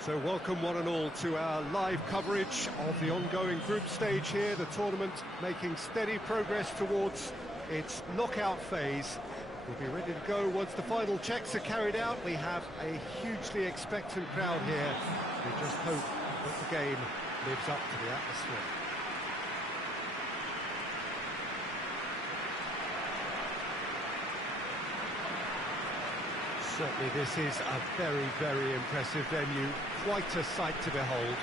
So welcome one and all to our live coverage of the ongoing group stage here, the tournament making steady progress towards its knockout phase. We'll be ready to go once the final checks are carried out. We have a hugely expectant crowd here. We just hope that the game lives up to the atmosphere. Certainly this is a very, very impressive venue, quite a sight to behold.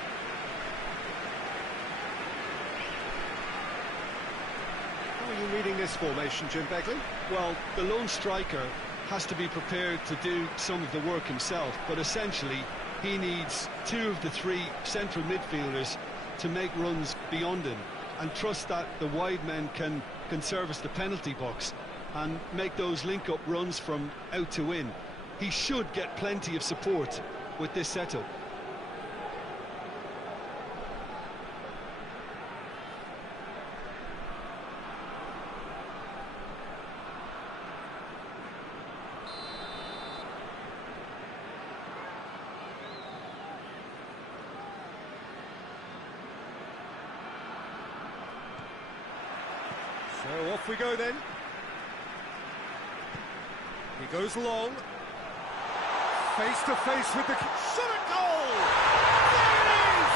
How are you reading this formation, Jim Begley? Well, the lone striker has to be prepared to do some of the work himself, but essentially he needs two of the three central midfielders to make runs beyond him and trust that the wide men can service the penalty box and make those link-up runs from out to in. He should get plenty of support with this setup. So off we go then. He goes long. Face to face with the shot at goal! There it is!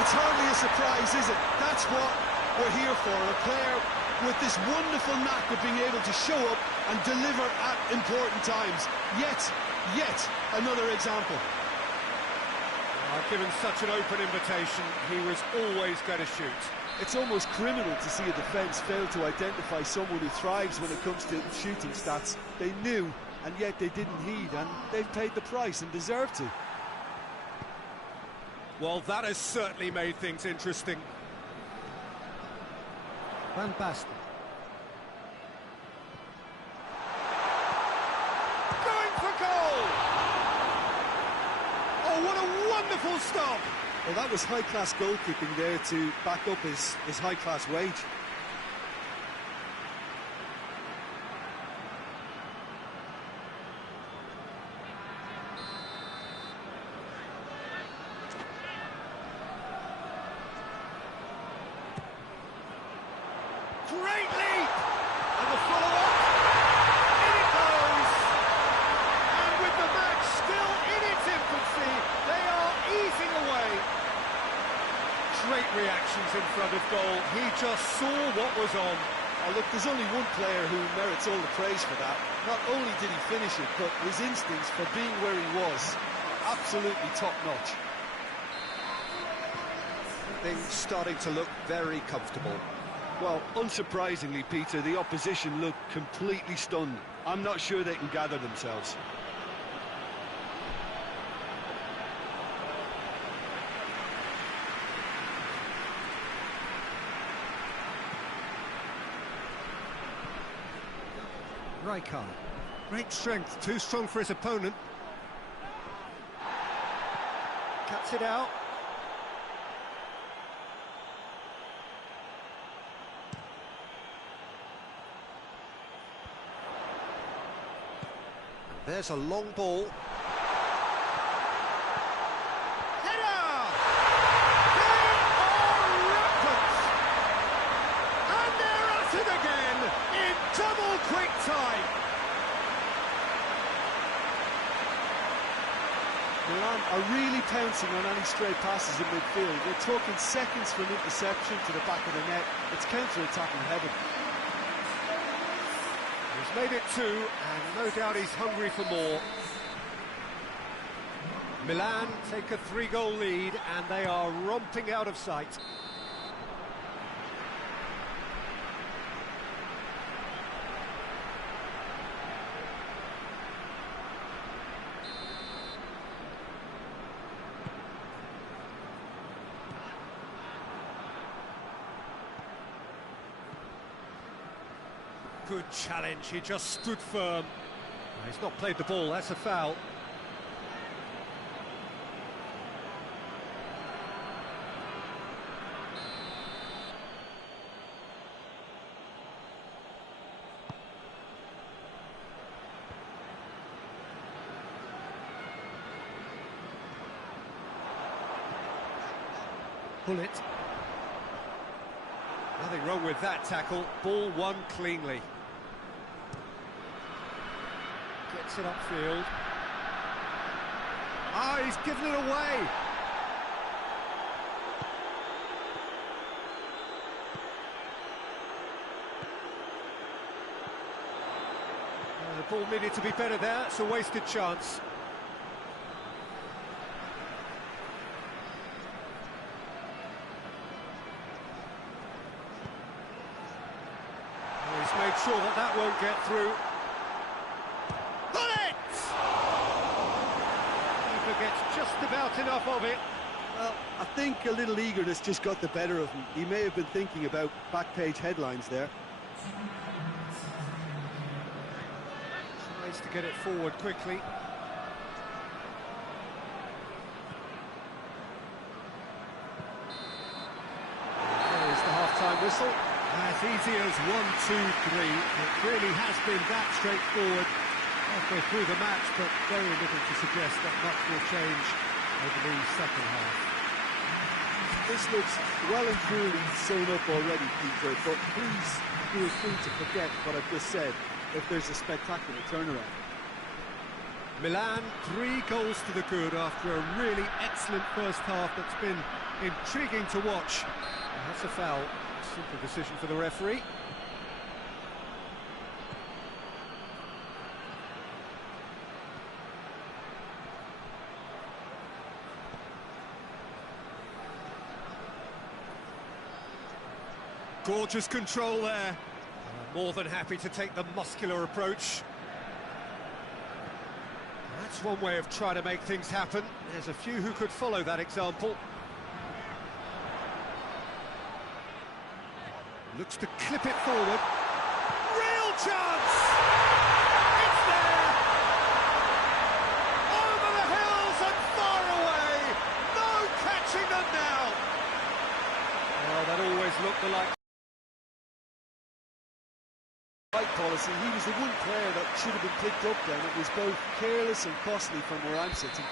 It's hardly a surprise, is it? That's what we're here for, a player with this wonderful knack of being able to show up and deliver at important times. Yet another example. I've given such an open invitation, he was always going to shoot. It's almost criminal to see a defence fail to identify someone who thrives when it comes to shooting stats. They knew, and yet they didn't heed, and they've paid the price and deserve to. Well, that has certainly made things interesting. Van Basten. Going for goal! Oh, what a wonderful stop! Well, that was high-class goalkeeping there to back up his high-class wage. Great leap! And the follow-up, in it goes! And with the match still in its infancy, they are easing away. Great reactions in front of goal. He just saw what was on. Oh, look, there's only one player who merits all the praise for that. Not only did he finish it, but his instincts for being where he was, absolutely top-notch. Things starting to look very comfortable. Well, unsurprisingly, Peter, the opposition look completely stunned. I'm not sure they can gather themselves. Rijkaard. Great strength, too strong for his opponent. Cuts it out. There's a long ball. Header! They are rampant! And they're at it again in double quick time. Milan are really pouncing on any stray passes in midfield. We're talking seconds from interception to the back of the net. It's counter-attacking heaven. He's made it two, and no doubt he's hungry for more. Milan take a 3-goal lead, and they are romping out of sight. Good challenge, he just stood firm. He's not played the ball, that's a foul. Pull it. Nothing wrong with that tackle. Ball won cleanly. Gets it upfield. Ah, he's given it away. The ball needed to be better there. It's a wasted chance. He's made sure that that won't get through. Got it! Keeper gets just about enough of it. Well, I think a little eagerness just got the better of him. He may have been thinking about back-page headlines there. Tries to get it forward quickly. There is the half-time whistle. As easy as 1, 2, 3. It really has been that straightforward halfway through the match, but very little to suggest that much will change over the second half. This looks well and truly sewn up already, Peter, but please feel free to forget what I've just said if there's a spectacular turnaround. Milan, 3 goals to the good after a really excellent first half that's been intriguing to watch. And that's a foul. Simple decision for the referee. Gorgeous control there. More than happy to take the muscular approach. That's one way of trying to make things happen. There's a few who could follow that example. Looks to clip it forward. Real chance! It's there! Over the hills and far away! No catching them now! Oh, that always looked the like. Right policy, he was the one player that should have been picked up then. It was both careless and costly from where I'm sitting.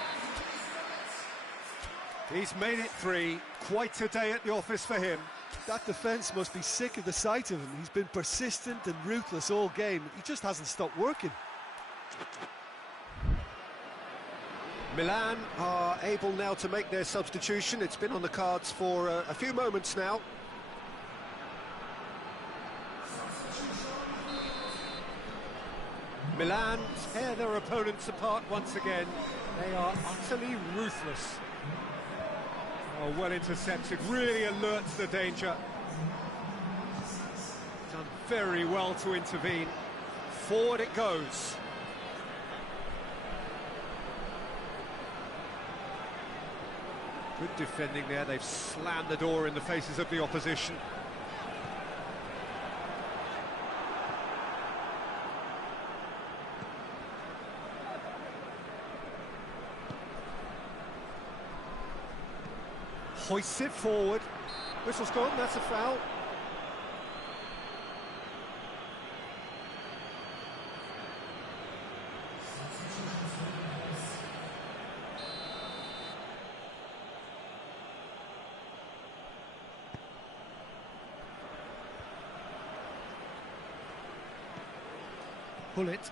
He's made it 3. Quite a day at the office for him. That defence must be sick of the sight of him. He's been persistent and ruthless all game. He just hasn't stopped working. Milan are able now to make their substitution. It's been on the cards for a few moments now. Milan tear their opponents apart once again. They are utterly ruthless. Oh, well intercepted, really alert to the danger. Done very well to intervene. Forward it goes. Good defending there, they've slammed the door in the faces of the opposition. Hoists it forward. Whistle's gone, that's a foul. Pull it.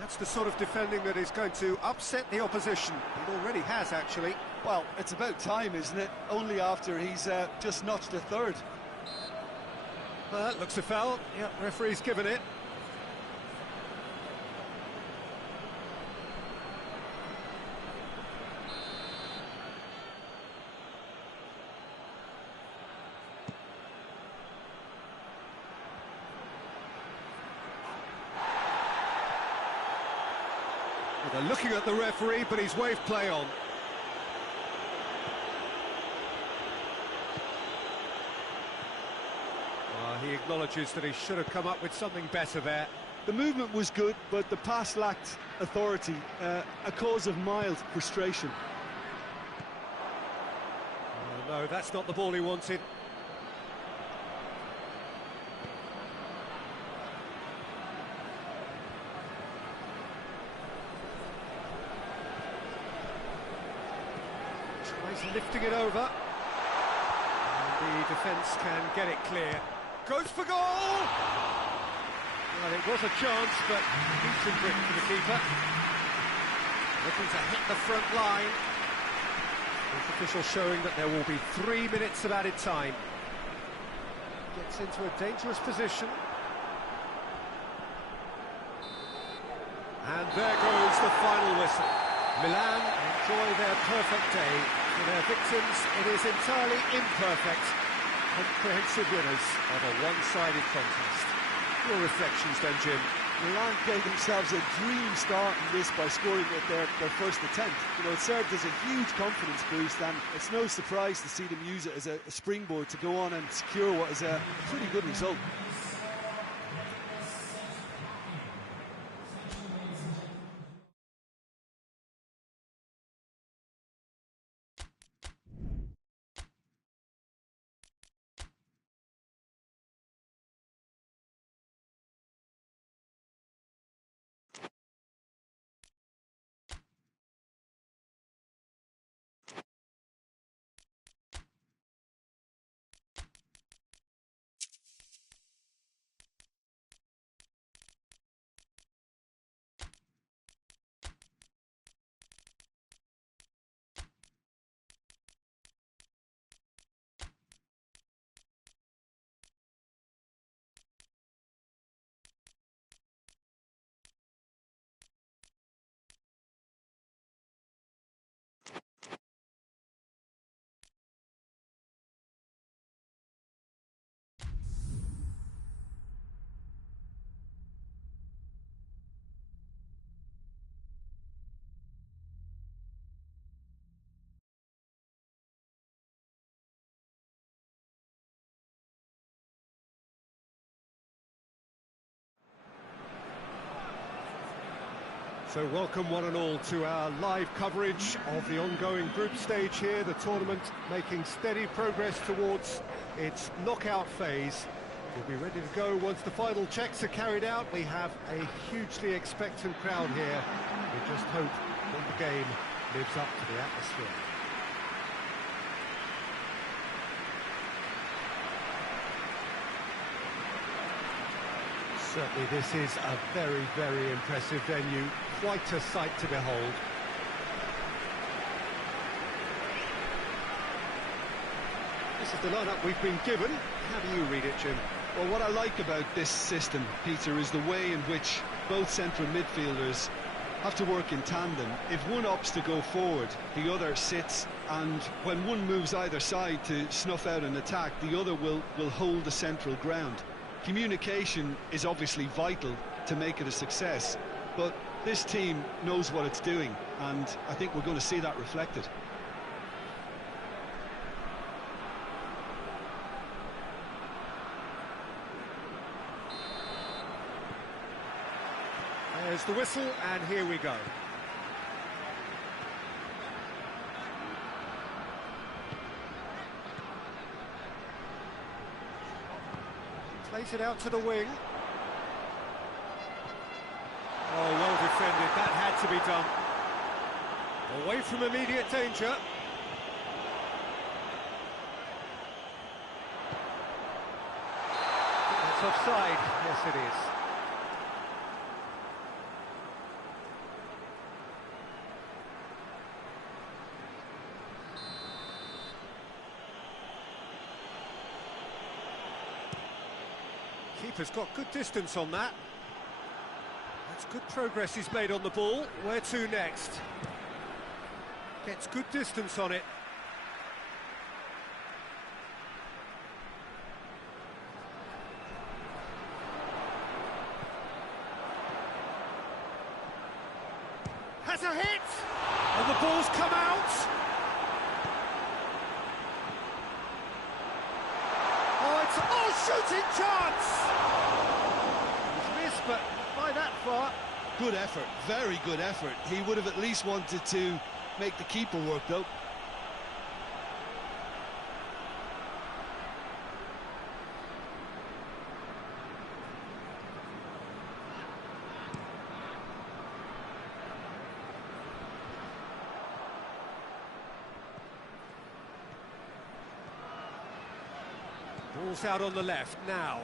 That's the sort of defending that is going to upset the opposition. It already has, actually. Well, it's about time, isn't it? Only after he's just notched a third. Well, that looks a foul. Yep, referee's given it. Well, they're looking at the referee, but he's waved play on. He acknowledges that he should have come up with something better there. The movement was good, but the pass lacked authority, a cause of mild frustration. Oh, no, that's not the ball he wanted. Tries a lifting it over. And the defence can get it clear. Goes for goal! Well, it was a chance, but decent grip for the keeper. Looking to hit the front line. The official showing that there will be 3 minutes of added time. Gets into a dangerous position. And there goes the final whistle. Milan enjoy their perfect day. For their victims, it is entirely imperfect. Comprehensive winners of a one-sided contest. Your reflections then, Jim? Milan gave themselves a dream start in this by scoring at their first attempt. You know, it served as a huge confidence boost, and it's no surprise to see them use it as a springboard to go on and secure what is a pretty good result. So welcome one and all to our live coverage of the ongoing group stage here, the tournament making steady progress towards its knockout phase. We'll be ready to go once the final checks are carried out. We have a hugely expectant crowd here. We just hope that the game lives up to the atmosphere. Certainly this is a very, very impressive venue. Quite a sight to behold. This is the lineup we've been given. How do you read it, Jim? Well, what I like about this system, Peter, is the way in which both central midfielders have to work in tandem. If one opts to go forward, the other sits, and when one moves either side to snuff out an attack, the other will hold the central ground. Communication is obviously vital to make it a success, but this team knows what it's doing, and I think we're going to see that reflected. There's the whistle, and here we go. Plays it out to the wing. Oh, well defended. That had to be done. Away from immediate danger. That's offside. Yes, it is. Keeper's got good distance on that. That's good progress he's made on the ball. Where to next? Gets good distance on it. Has a hit! And the ball's come out! Shooting chance! He's missed, but by that far. Good effort, very good effort. He would have at least wanted to make the keeper work, though. Ball's out on the left now.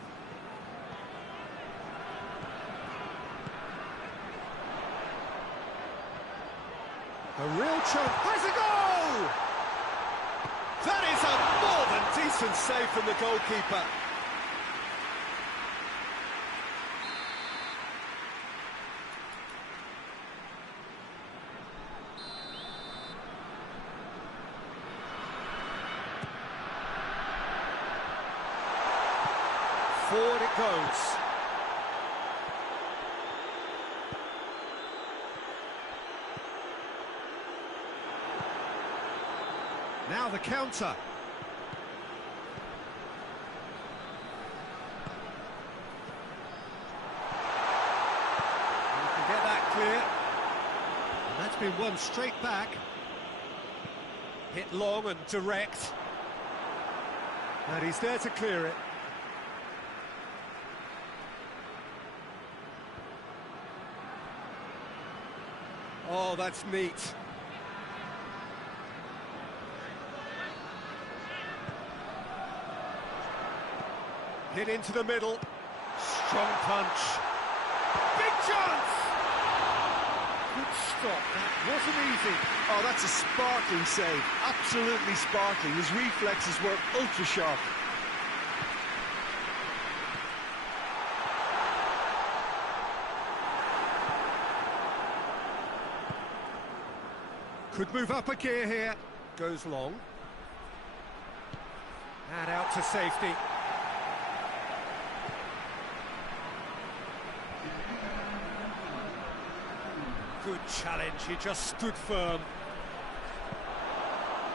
A real chance. Has a goal! That is a more than decent save from the goalkeeper. Forward it goes. Now the counter. You can get that clear. And that's been won straight back. Hit long and direct. And he's there to clear it. Oh, that's neat. Hit into the middle. Strong punch. Big chance! Good stop. That wasn't easy. Oh, that's a sparkling save. Absolutely sparkling. His reflexes were ultra sharp. Could move up a gear here. Goes long. And out to safety. Good challenge, he just stood firm.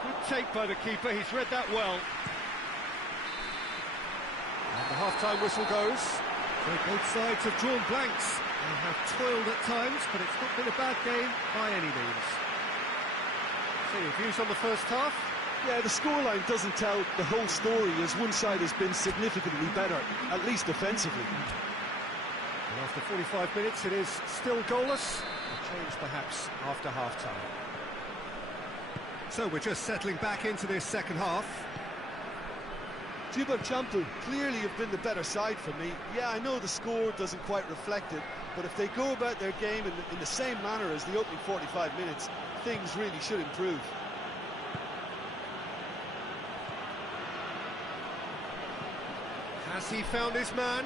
Good take by the keeper, he's read that well. And the half-time whistle goes. So both sides have drawn blanks. They have toiled at times, but it's not been a bad game by any means. So your views on the first half? Yeah, the scoreline doesn't tell the whole story, as one side has been significantly better, at least offensively. And after 45 minutes, it is still goalless. A change perhaps after half-time. So we're just settling back into this second half. Champu clearly have been the better side for me. Yeah, I know the score doesn't quite reflect it, but if they go about their game in the same manner as the opening 45 minutes, things really should improve. Has he found his man?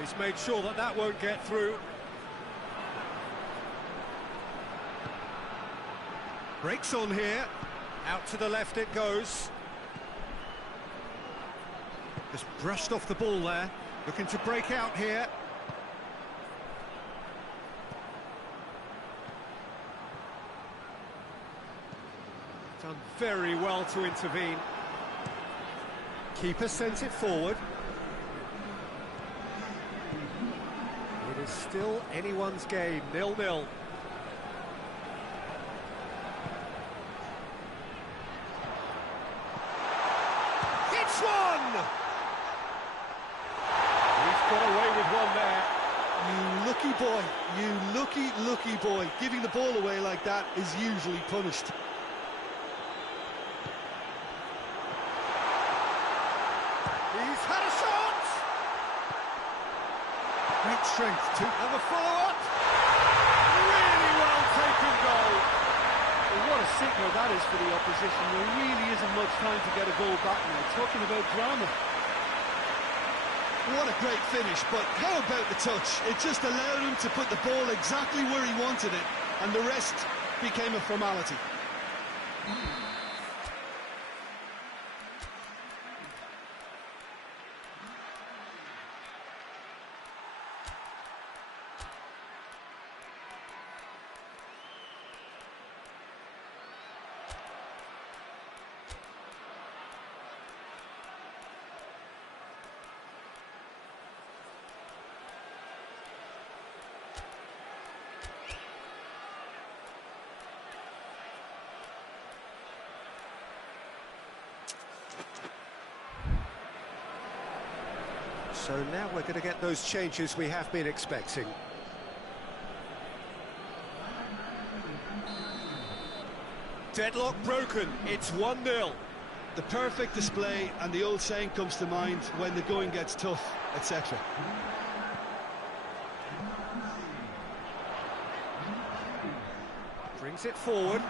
He's made sure that that won't get through. Breaks on here. Out to the left it goes. Just brushed off the ball there. Looking to break out here. Done very well to intervene. Keeper sends it forward. It is still anyone's game, 0-0. It's one! He's got away with one there. You lucky boy, you lucky boy. Giving the ball away like that is usually punished. He's had a shot! Great strength too. And the follow-up! Really well taken goal. Well, what a signal that is for the opposition. There really isn't much time to get a goal back now. Talking about drama. What a great finish, but how about the touch? It just allowed him to put the ball exactly where he wanted it, and the rest became a formality. So now we're going to get those changes we have been expecting. Deadlock broken, it's 1-0. the perfect display, and the old saying comes to mind: when the going gets tough, etc. Brings it forward.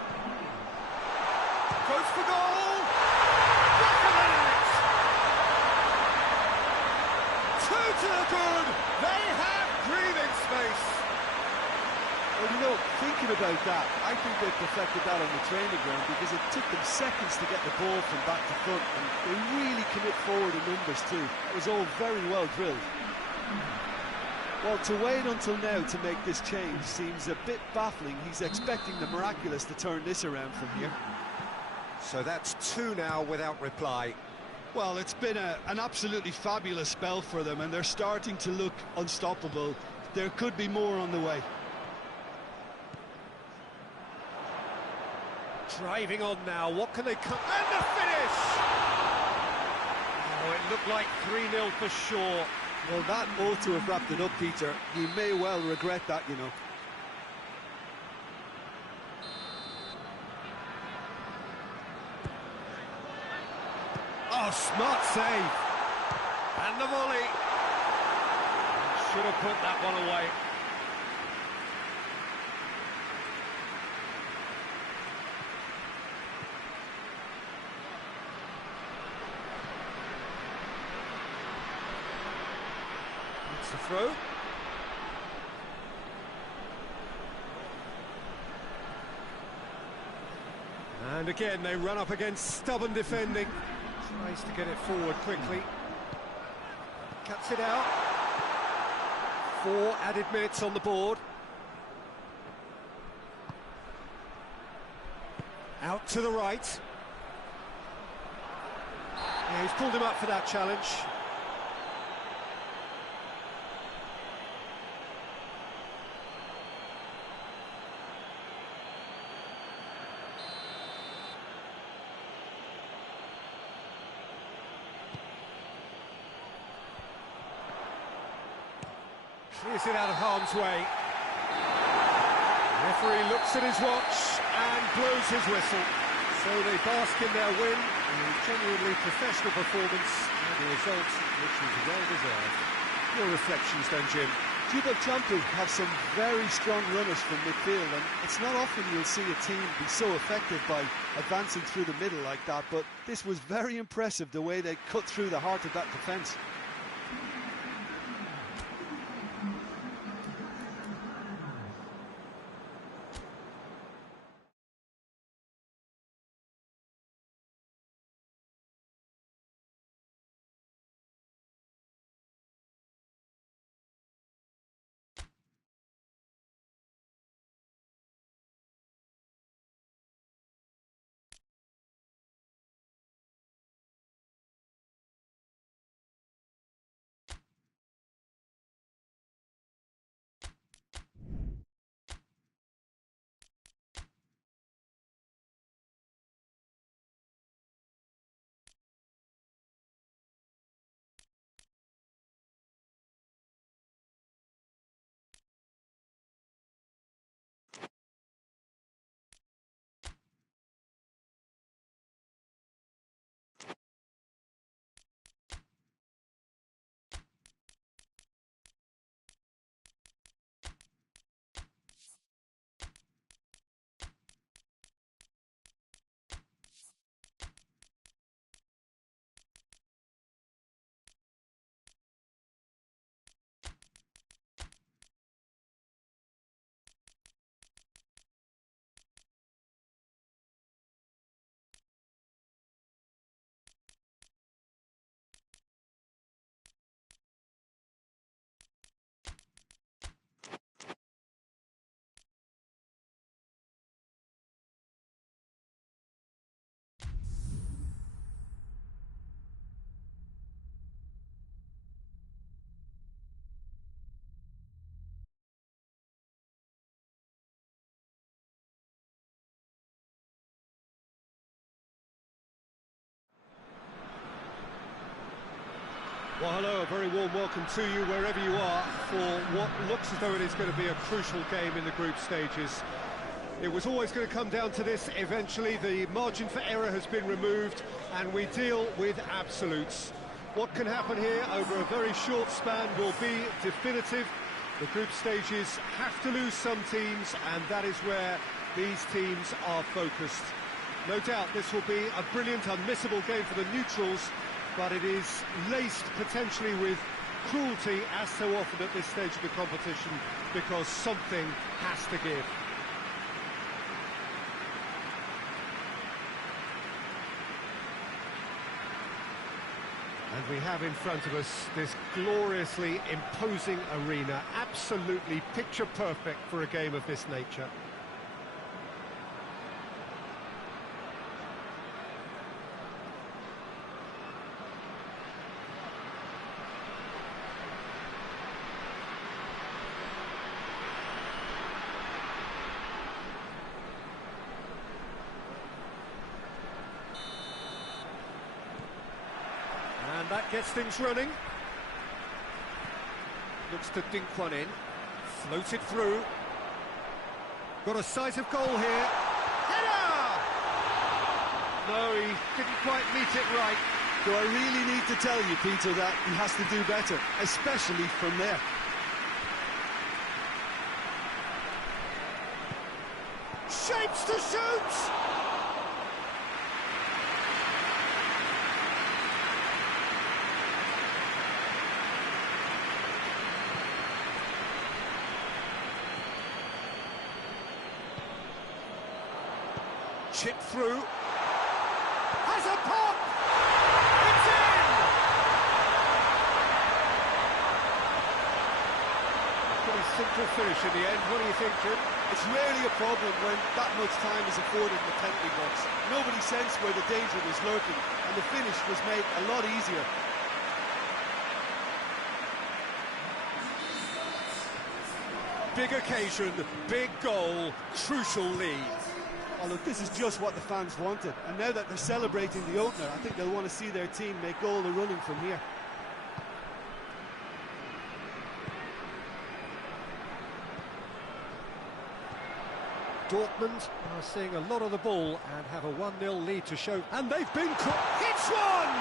Goes for goal! Back of the net! Two to the good! They have breathing space! Well, you know, thinking about that, I think they perfected that on the training ground, because it took them seconds to get the ball from back to front, and they really commit forward in numbers too. It was all very well drilled. Well, to wait until now to make this change seems a bit baffling. He's expecting the miraculous to turn this around from here. So that's two now without reply. Well, it's been an absolutely fabulous spell for them, and they're starting to look unstoppable. There could be more on the way. Driving on now, what can they come... And the finish! Oh, it looked like 3-0 for sure. Well, that ought to have wrapped it up, Peter. You may well regret that, you know. Oh, smart save. And the volley. Should have put that one away. It's the throw. And again, they run up against stubborn defending. Tries to get it forward quickly. Cuts it out. 4 added minutes on the board. Out to the right. Yeah, he's pulled him up for that challenge. Clears it out of harm's way. Referee looks at his watch and blows his whistle. So they bask in their win, a genuinely professional performance, and a result which was well-deserved. Your reflections then, Jim? Jubal Champu have some very strong runners from midfield, and it's not often you'll see a team be so effective by advancing through the middle like that, but this was very impressive, the way they cut through the heart of that defence. Well, hello, a very warm welcome to you wherever you are for what looks as though it is going to be a crucial game in the group stages. It was always going to come down to this eventually. The margin for error has been removed, and we deal with absolutes. What can happen here over a very short span will be definitive. The group stages have to lose some teams, and that is where these teams are focused. No doubt this will be a brilliant, unmissable game for the neutrals, but it is laced potentially with cruelty, as so often at this stage of the competition, because something has to give. And we have in front of us this gloriously imposing arena, absolutely picture perfect for a game of this nature. And that gets things running. Looks to dink one in. Floated through. Got a sight of goal here. Header! No, he didn't quite meet it right. Do I really need to tell you, Peter, that he has to do better, especially from there? Shapes to shoot! Chip through. Has a pop! It's in! Pretty simple finish in the end. What do you think, Jim? It's rarely a problem when that much time is afforded in the penalty box. Nobody sensed where the danger was lurking, and the finish was made a lot easier. Big occasion, big goal, crucial lead. Oh, look, this is just what the fans wanted, and now that they're celebrating the opener, I think they'll want to see their team make all the running from here. Dortmund are seeing a lot of the ball and have a 1-0 lead to show, and they've been caught. Hits one!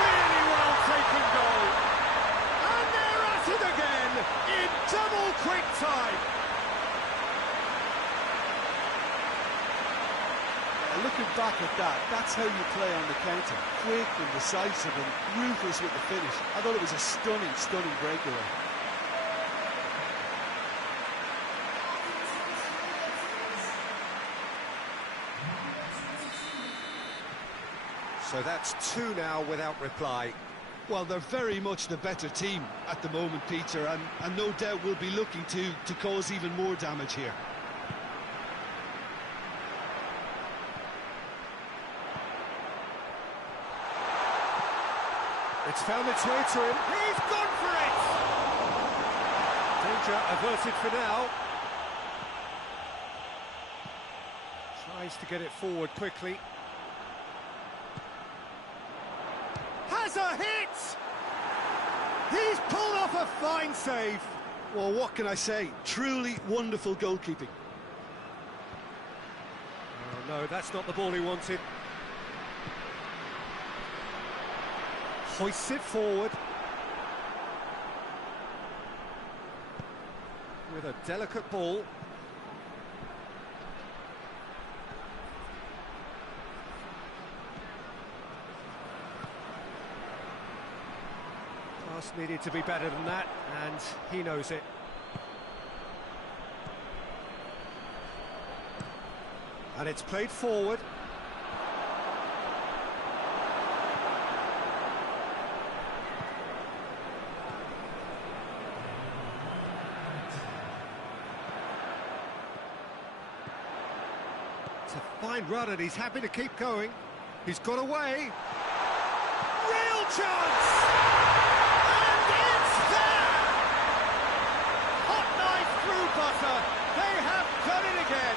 Really well taken goal, and they're at it again in double quick time. Looking back at that, that's how you play on the counter. Quick and decisive and ruthless with the finish. I thought it was a stunning, stunning breakaway. So that's 2 now without reply. Well, they're very much the better team at the moment, Peter, and no doubt will be looking to cause even more damage here. It's found its way to him. He's gone for it! Danger averted for now. Tries to get it forward quickly. Has a hit! He's pulled off a fine save. Well, what can I say? Truly wonderful goalkeeping. Oh, no, that's not the ball he wanted. Hoists it forward. With a delicate ball. Pass needed to be better than that, and he knows it. And it's played forward. It's a fine run, and he's happy to keep going. He's got away. Real chance! And it's there! Hot knife through butter. They have done it again.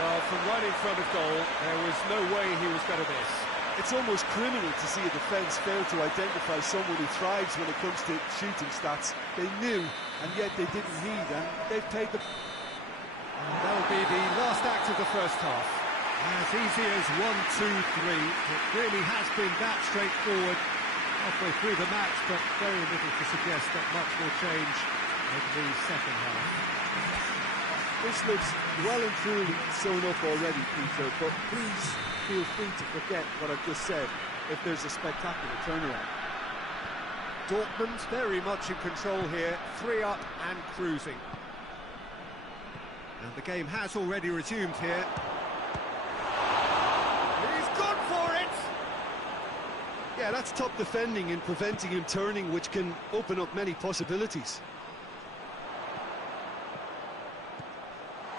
Well, from right in front of goal, there was no way he was going to miss. It's almost criminal to see a defence fail to identify someone who thrives when it comes to shooting stats. They knew, and yet they didn't heed, and they've paid the... And that'll be the last act of the first half. As easy as 1, 2, 3. It really has been that straightforward halfway through the match, but very little to suggest that much will change in the second half. This looks well and truly sewn up already, Peter, but please feel free to forget what I've just said if there's a spectacular turnaround. Dortmund very much in control here, 3 up and cruising. And the game has already resumed here. He's gone for it! Yeah, that's top defending and preventing him turning, which can open up many possibilities.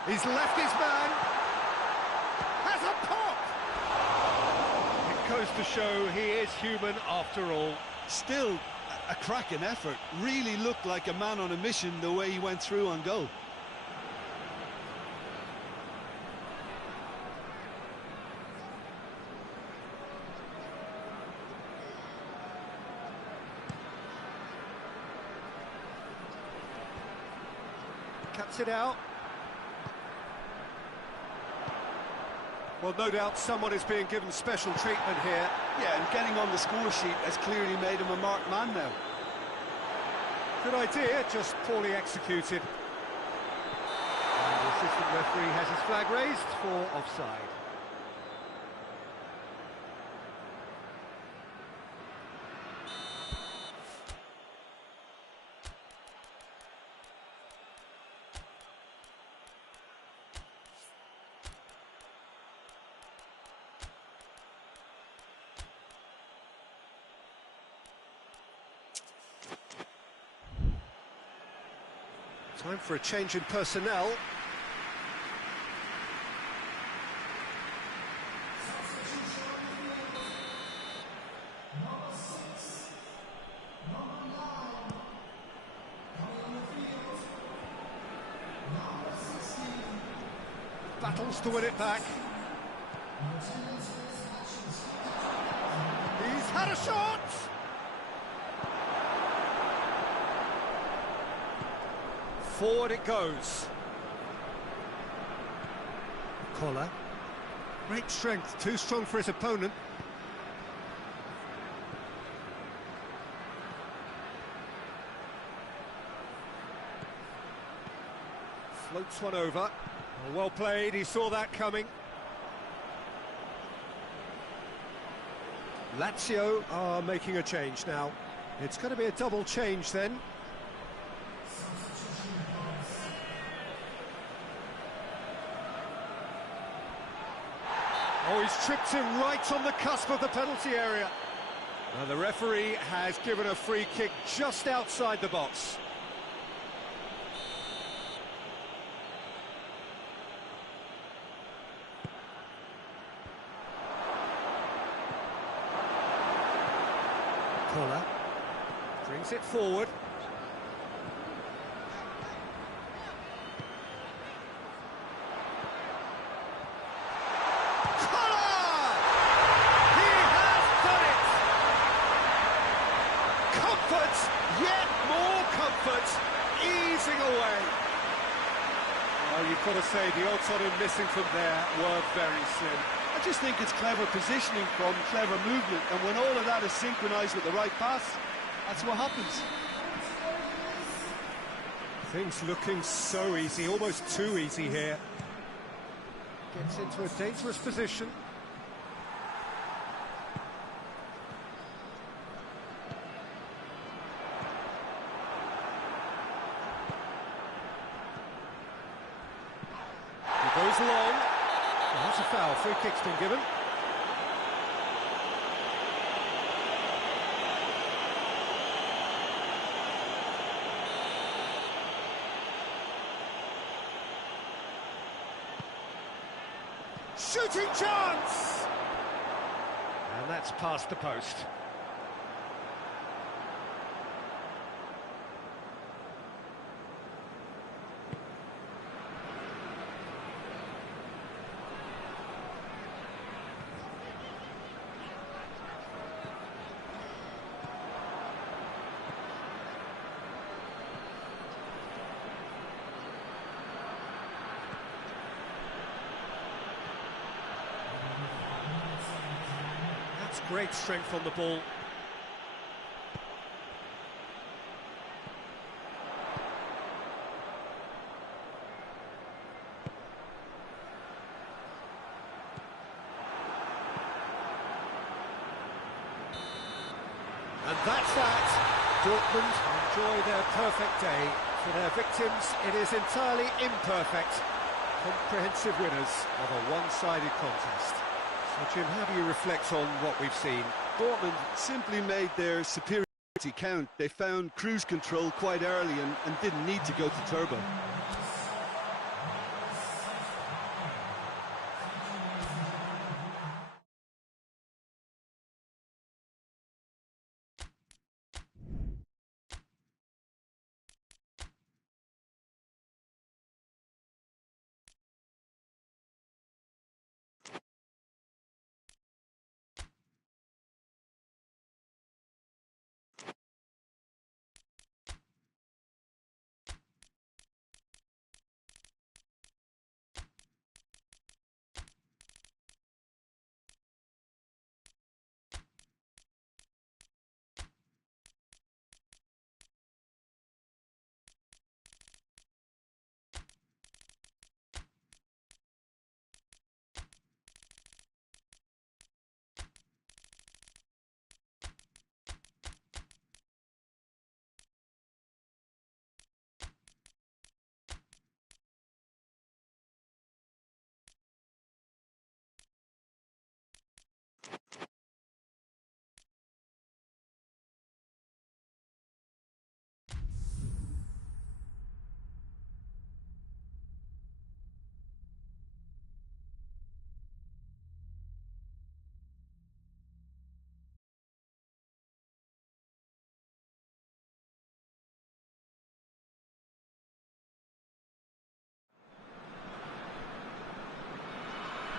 He's left his man. Has a pop! It goes to show he is human after all. Still a cracking effort. Really looked like a man on a mission the way he went through on goal. Cuts it out. Well, no doubt someone is being given special treatment here. Yeah, and getting on the score sheet has clearly made him a marked man now. Good idea, just poorly executed. And the assistant referee has his flag raised for offside. Time for a change in personnel. Battles to win it back. He's had a shot! Forward it goes. Collar. Great strength, too strong for his opponent. Floats one over. Well played, he saw that coming. Lazio are making a change now. It's going to be a double change then. Oh, he's tripped him right on the cusp of the penalty area. And the referee has given a free kick just outside the box. Collar brings it forward. Yet more comfort, easing away. Well, you've got to say the odds on him missing from there were very slim. I just think it's clever positioning from clever movement, and when all of that is synchronised with the right pass, that's what happens. Things looking so easy, almost too easy here. Gets into a dangerous position. Goes long. Well, that's a foul. Free kick's been given. Shooting chance! And that's past the post. Great strength on the ball. And that's that. Dortmund enjoy their perfect day. For their victims, it is entirely imperfect. Comprehensive winners of a one-sided contest. So, Jim, how do you reflect on what we've seen? Dortmund simply made their superiority count. They found cruise control quite early and didn't need to go to turbo.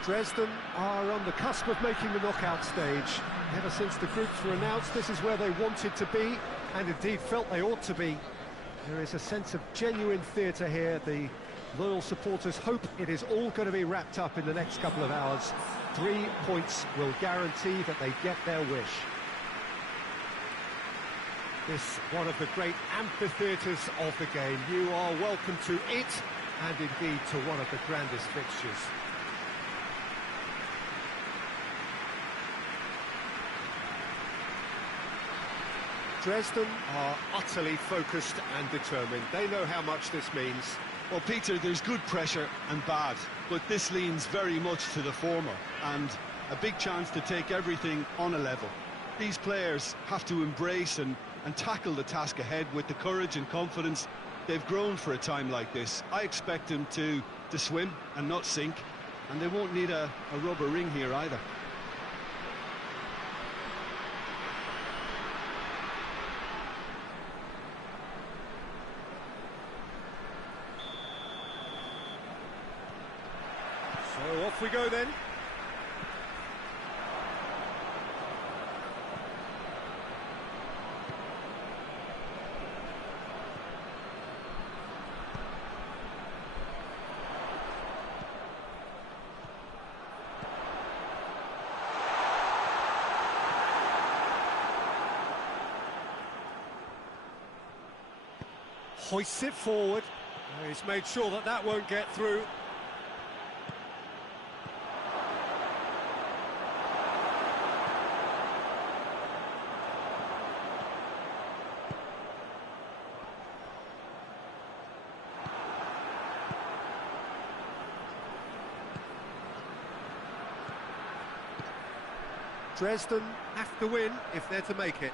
Dresden are on the cusp of making the knockout stage. Ever since the groups were announced, this is where they wanted to be, and indeed felt they ought to be. There is a sense of genuine theatre here. The loyal supporters hope it is all going to be wrapped up in the next couple of hours. 3 points will guarantee that they get their wish. This one of the great amphitheatres of the game. You are welcome to it, and indeed to one of the grandest fixtures. Dresden are utterly focused and determined. They know how much this means. Well, Peter, there's good pressure and bad, but this leans very much to the former, and a big chance to take everything on a level. These players have to embrace and tackle the task ahead with the courage and confidence they've grown for a time like this. I expect them to swim and not sink, and they won't need a rubber ring here either. So off we go then. Hoists it forward. He's made sure that that won't get through. Dresden have to win if they're to make it.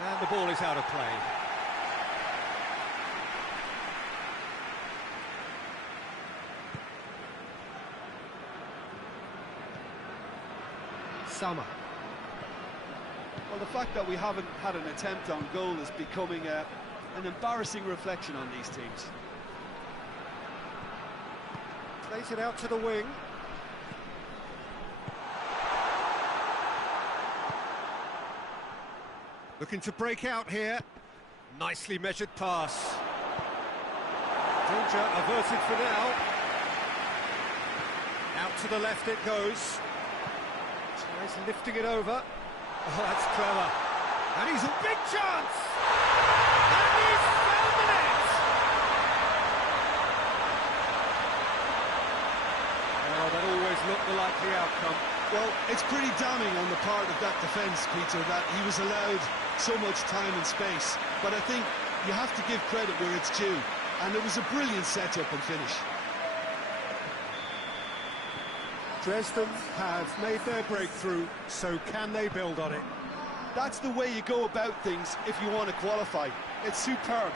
And the ball is out of play. Summer. Well, the fact that we haven't had an attempt on goal is becoming an embarrassing reflection on these teams. Plays it out to the wing. Looking to break out here. Nicely measured pass. Danger averted for now. Out to the left it goes. Tries lifting it over. Oh, that's clever. And he's a big chance! And he's found the net! Oh, that always looked the likely outcome. Well, it's pretty damning on the part of that defence, Peter, that he was allowed so much time and space. But I think you have to give credit where it's due. And it was a brilliant setup and finish. Dresden have made their breakthrough, so can they build on it? That's the way you go about things if you want to qualify. It's superb.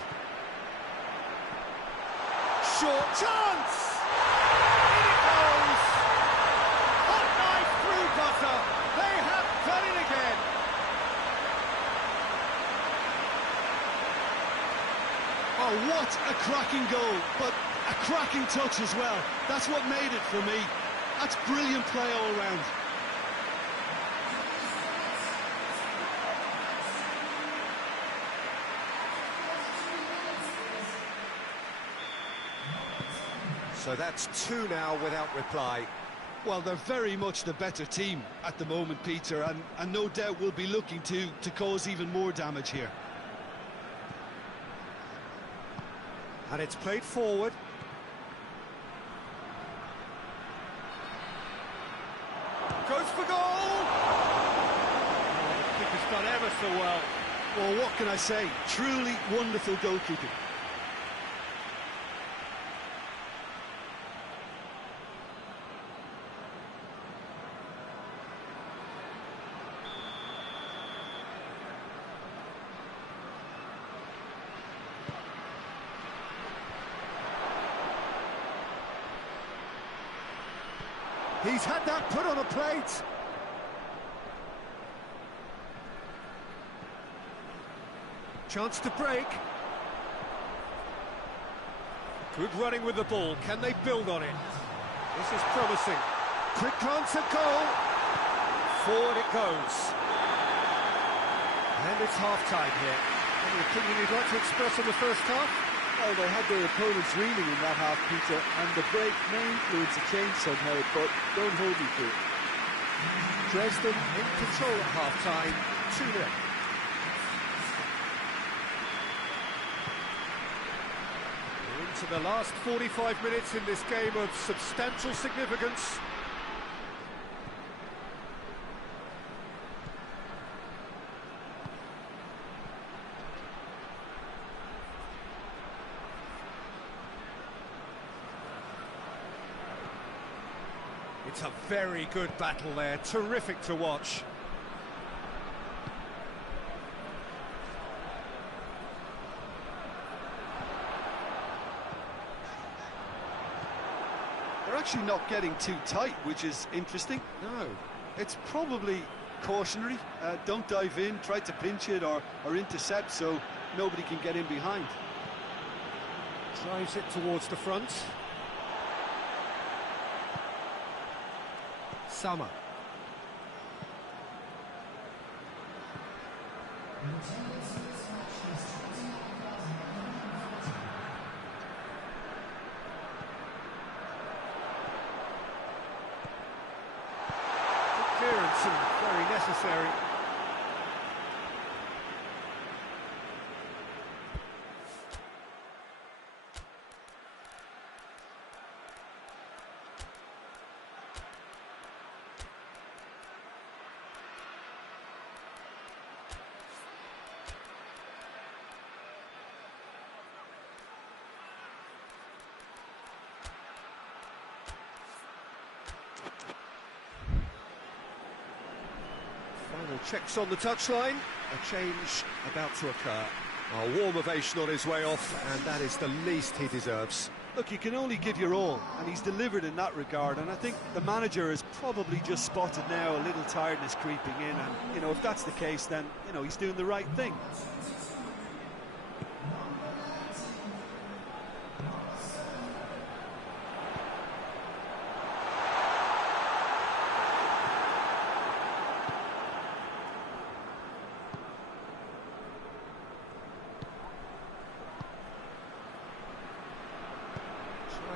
Short chance! In it goes! Hot knife through butter! They have done it again! Oh, what a cracking goal, but a cracking touch as well. That's what made it for me. That's brilliant play all round. So that's two now without reply. Well, they're very much the better team at the moment, Peter, and no doubt will be looking to cause even more damage here. And it's played forward. Goes for goal! Oh, the keeper's done ever so well. Well, what can I say? Truly wonderful goalkeeping. He's had that put on a plate. Chance to break. Good running with the ball. Can they build on it? This is promising. Quick glance at goal. Forward it goes. And it's half-time here. Any opinion you'd like to express on the first half? Well, they had their opponents reeling in that half, Peter, and the break may influence a change somehow, but don't hold me to it. Dresden in control at half-time, 2-0. We're into the last 45 minutes in this game of substantial significance. It's a very good battle there, terrific to watch. They're actually not getting too tight, which is interesting. No. It's probably cautionary. Don't dive in, try to pinch it or intercept so nobody can get in behind. Drives it towards the front. Summer. Good clearance and very necessary. Final checks on the touchline. A change about to occur. A warm ovation on his way off, and that is the least he deserves. Look, you can only give your all, and he's delivered in that regard, and I think the manager has probably just spotted now a little tiredness creeping in, and, you know, if that's the case, then, you know, he's doing the right thing.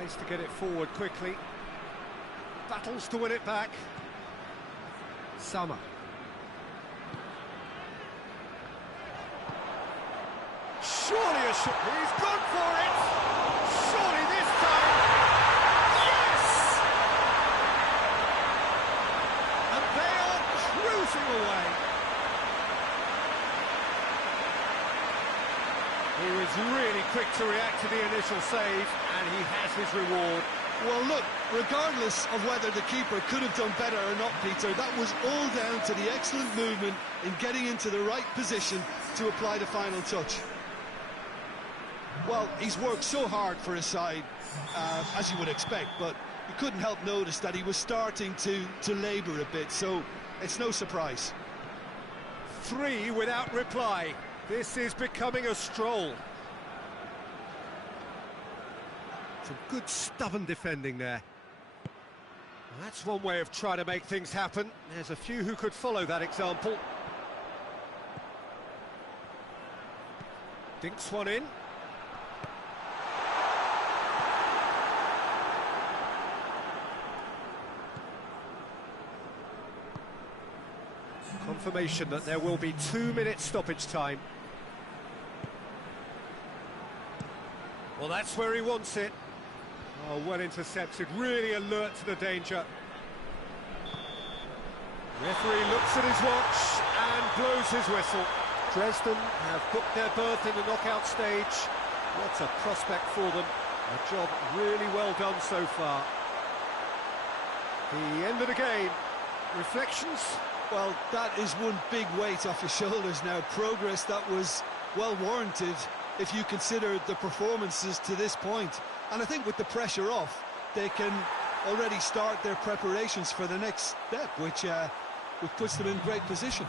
Tries to get it forward quickly. Battles to win it back. Summer. Surely a shot. He's gone for it. Surely this time. Yes! And they are cruising away. He was really quick to react to the initial save, and he has his reward. Well, look, regardless of whether the keeper could have done better or not, Peter, that was all down to the excellent movement in getting into the right position to apply the final touch. Well, he's worked so hard for his side, as you would expect, but you couldn't help notice that he was starting to labour a bit, so it's no surprise. 3 without reply. This is becoming a stroll. Some good stubborn defending there. Well, that's one way of trying to make things happen. There's a few who could follow that example. Dinks one in. Confirmation that there will be 2 minutes stoppage time. Well, that's where he wants it. Oh, well intercepted, really alert to the danger. Referee looks at his watch and blows his whistle. Dresden have booked their berth in the knockout stage. What a prospect for them. A job really well done so far. The end of the game. Reflections? Well, that is one big weight off your shoulders now. Progress that was well warranted if you consider the performances to this point. And I think with the pressure off, they can already start their preparations for the next step, which puts them in great position.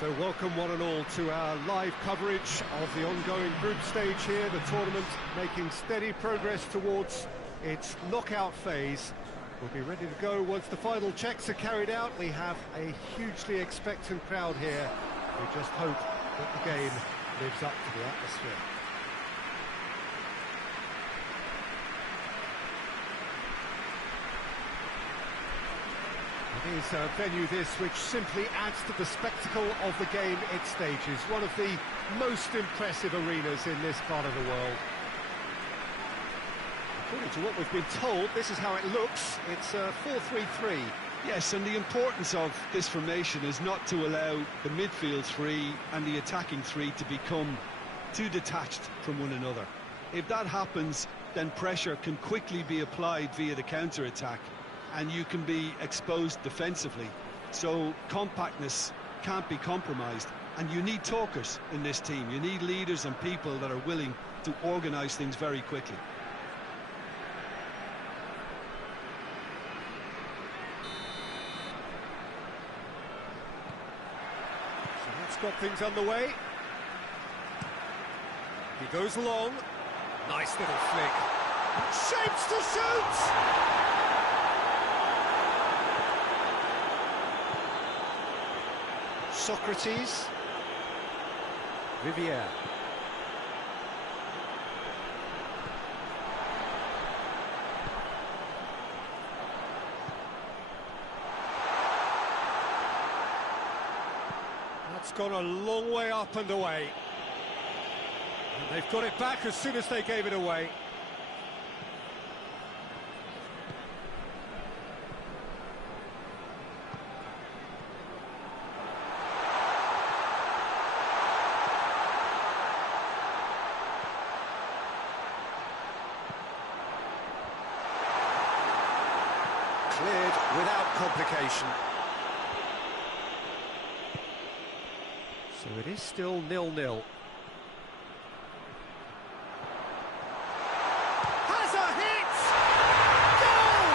So welcome one and all to our live coverage of the ongoing group stage here, the tournament making steady progress towards its knockout phase. We'll be ready to go once the final checks are carried out. We have a hugely expectant crowd here. We just hope that the game lives up to the atmosphere. It is a venue this which simply adds to the spectacle of the game it stages. One of the most impressive arenas in this part of the world. According to what we've been told, this is how it looks. It's 4-3-3. Yes, and the importance of this formation is not to allow the midfield three and the attacking three to become too detached from one another. If that happens, then pressure can quickly be applied via the counter-attack, and you can be exposed defensively. So compactness can't be compromised. And you need talkers in this team. You need leaders and people that are willing to organise things very quickly. So that's got things underway. He goes long. Nice little flick. Shapes to shoot! Socrates. Vivier. That's gone a long way up and away. And they've got it back as soon as they gave it away. Cleared without complication. So it is still 0-0. Has a hit! Goal!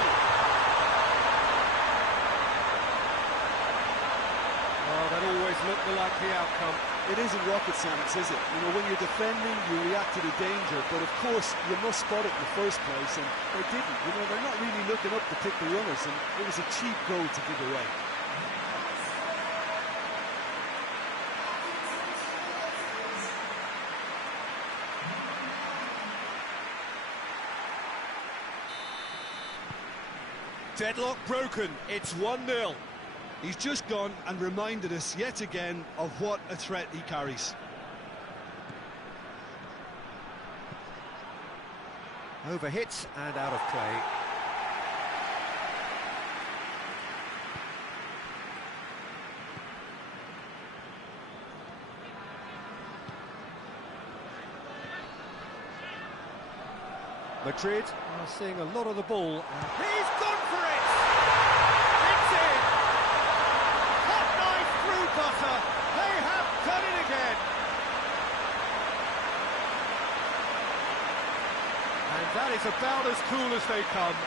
Oh, that always looked the likely outcome. It isn't rocket science, is it? You know, when you're defending, you react to the danger, but of course, you must spot it in the first place, and they didn't. You know, they're not really looking up to pick the runners, and it was a cheap goal to give away. Deadlock broken, it's 1-0. He's just gone and reminded us yet again of what a threat he carries. Over hits and out of play. Madrid are seeing a lot of the ball. He's gone for it! It's in! Hot knife through butter. They have done it again. And that is about as cool as they come.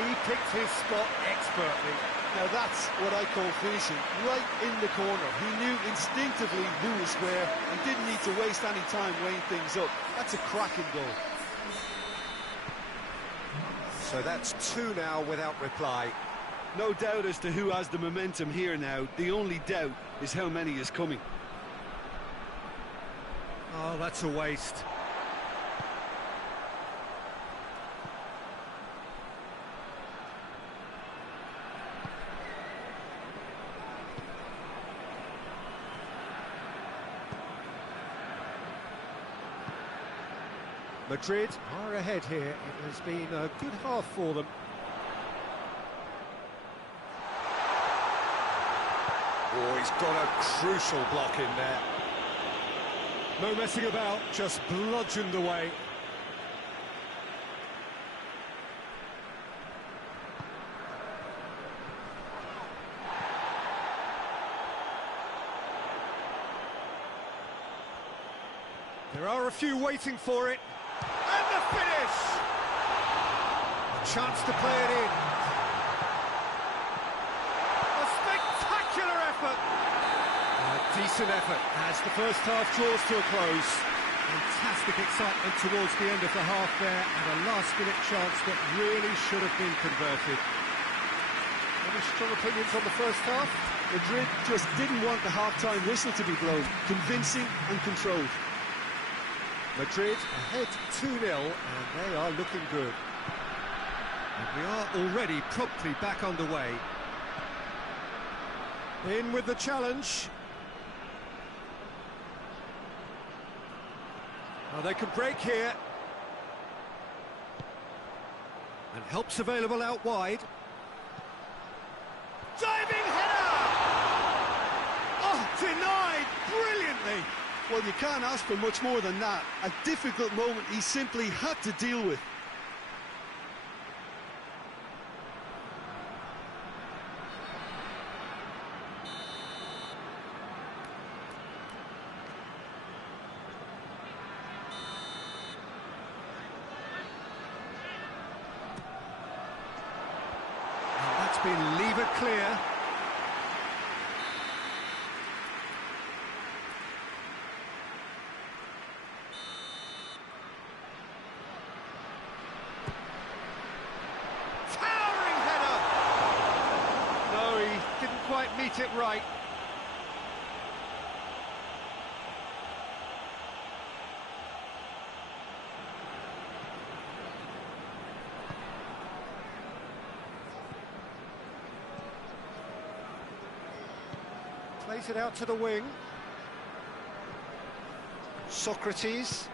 He picked his spot expertly. Now that's what I call finishing, right in the corner. He knew instinctively who was where and didn't need to waste any time weighing things up. That's a cracking goal. So that's 2 now without reply. No doubt as to who has the momentum here now. The only doubt is how many is coming. Oh, that's a waste. Madrid are ahead here. It has been a good half for them. Oh, he's got a crucial block in there. No messing about, just bludgeoned away. There are a few waiting for it. And the finish! A chance to play it in. A spectacular effort! A decent effort as the first half draws to a close. Fantastic excitement towards the end of the half there, and a last-minute chance that really should have been converted. Any strong opinions on the first half? Madrid just didn't want the half-time whistle to be blown. Convincing and controlled. Madrid ahead 2-0, and they are looking good. And we are already promptly back underway. In with the challenge. Now they can break here. And help's available out wide. Diving header! Oh, denied brilliantly! Well, you can't ask for much more than that. A difficult moment he simply had to deal with. never clear. Towering header! No, he didn't quite meet it right. Plays it out to the wing. Socrates.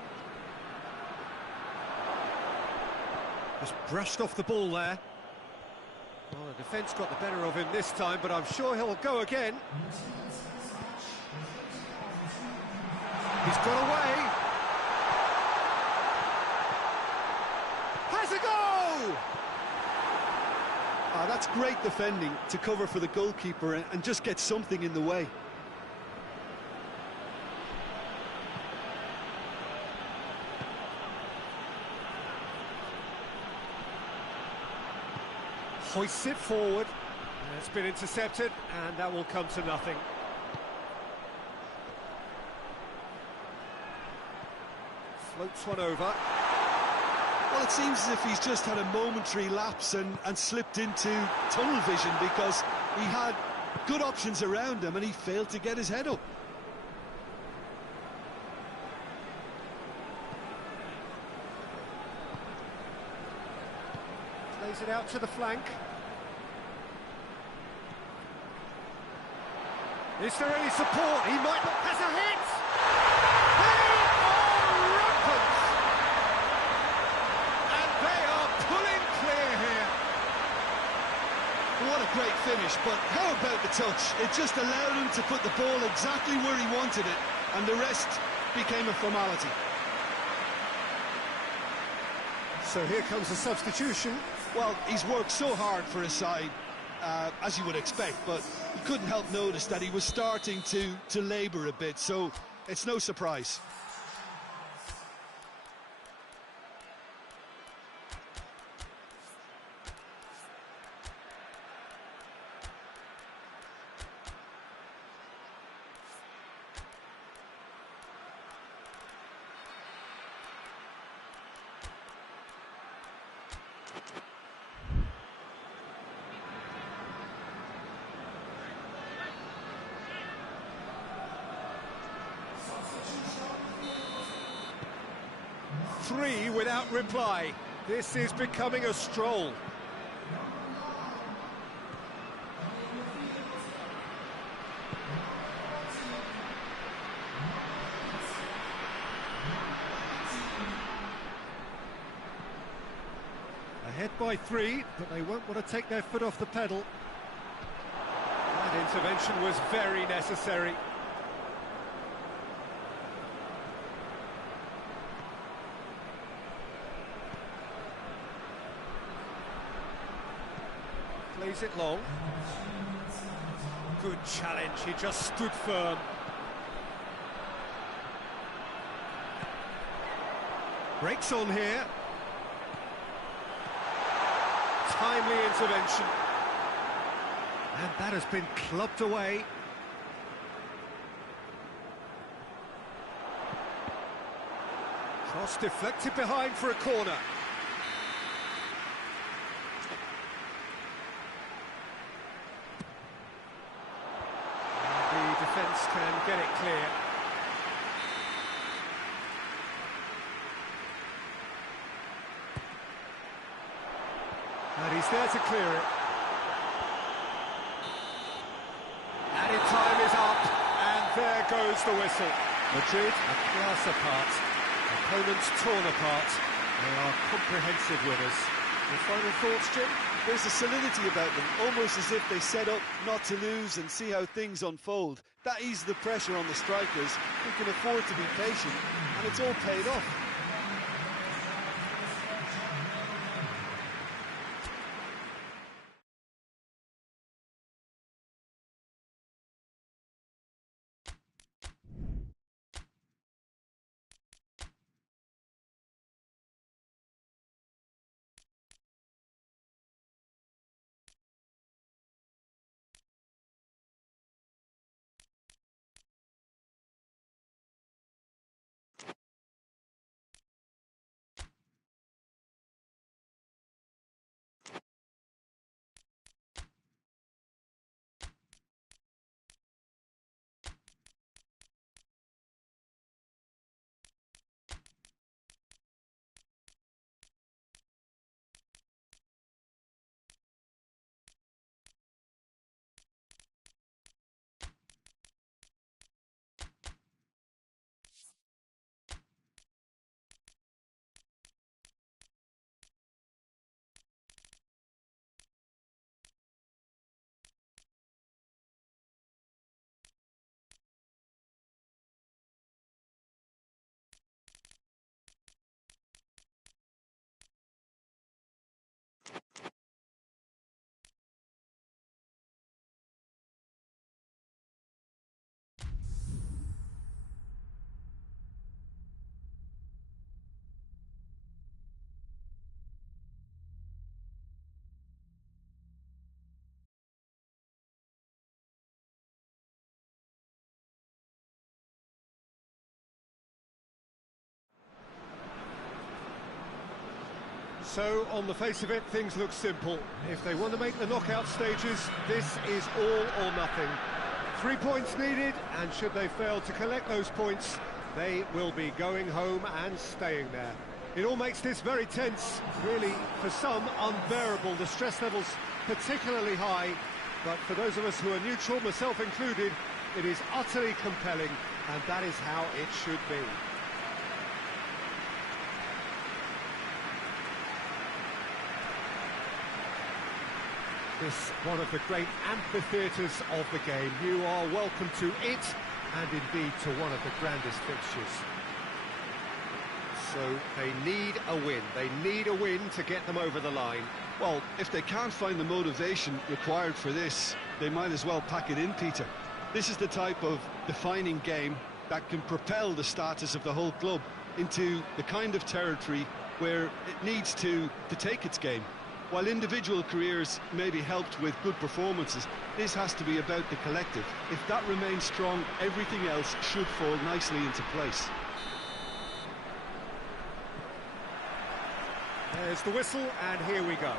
Just brushed off the ball there. Well, the defence got the better of him this time, but I'm sure he'll go again. He's got away. Has a goal! That's great defending to cover for the goalkeeper and just get something in the way. Hoists it forward. It's been intercepted, and that will come to nothing. Floats one over. Well, it seems as if he's just had a momentary lapse and slipped into tunnel vision, because he had good options around him and he failed to get his head up. Plays it out to the flank. Is there any support? He might not. Has a hit! They are rampant! And they are pulling clear here. What a great finish, but how about the touch? It just allowed him to put the ball exactly where he wanted it, and the rest became a formality. So here comes a substitution. Well, he's worked so hard for his side, as you would expect, but you couldn't help notice that he was starting to labour a bit, so it's no surprise. Three without reply. This is becoming a stroll. Ahead by 3, but they won't want to take their foot off the pedal. That intervention was very necessary. Plays it long. Good challenge, he just stood firm. Breaks on here. Timely intervention. And that has been clubbed away. Cross deflected behind for a corner. Defence can get it clear. And he's there to clear it. Added time is up, and there goes the whistle. Madrid are class apart. Opponents torn apart. They are comprehensive winners. Your final thoughts, Jim? There's a solidity about them, almost as if they set up not to lose and see how things unfold. That eases the pressure on the strikers, who can afford to be patient, and it's all paid off. So, on the face of it, things look simple. If they want to make the knockout stages, this is all or nothing. 3 points needed, and should they fail to collect those points, they will be going home and staying there. It all makes this very tense, really, for some, unbearable. The stress levels particularly high, but for those of us who are neutral, myself included, it is utterly compelling, and that is how it should be. This one of the great amphitheatres of the game. You are welcome to it, and indeed to one of the grandest fixtures. So they need a win. They need a win to get them over the line. Well, if they can't find the motivation required for this, they might as well pack it in, Peter. This is the type of defining game that can propel the status of the whole club into the kind of territory where it needs to take its game. While individual careers may be helped with good performances, this has to be about the collective. If that remains strong, everything else should fall nicely into place. There's the whistle, and here we go.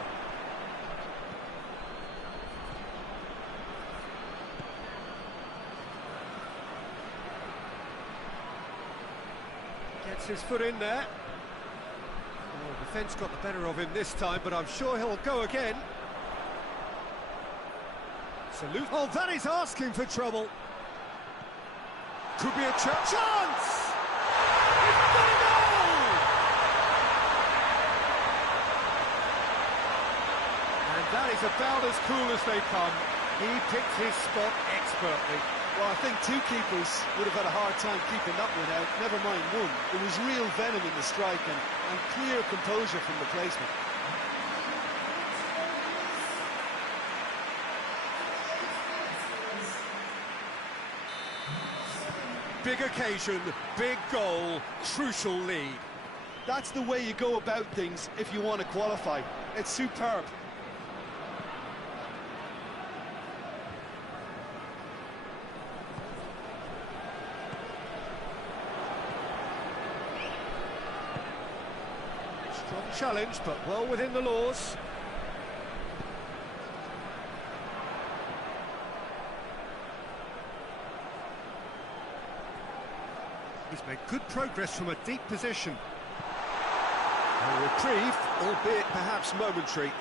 Gets his foot in there. Oh, defence got the better of him this time, but I'm sure he'll go again. Salute. Oh, that is asking for trouble. Could be a chance. He's got a goal! And that is about as cool as they come. He picked his spot expertly. Well, I think two keepers would have had a hard time keeping that one out, never mind one. There was real venom in the strike and clear composure from the placement. Big occasion, big goal, crucial lead. That's the way you go about things if you want to qualify. It's superb. Strong challenge, but well within the laws. He's made good progress from a deep position. A reprieve, albeit perhaps momentary.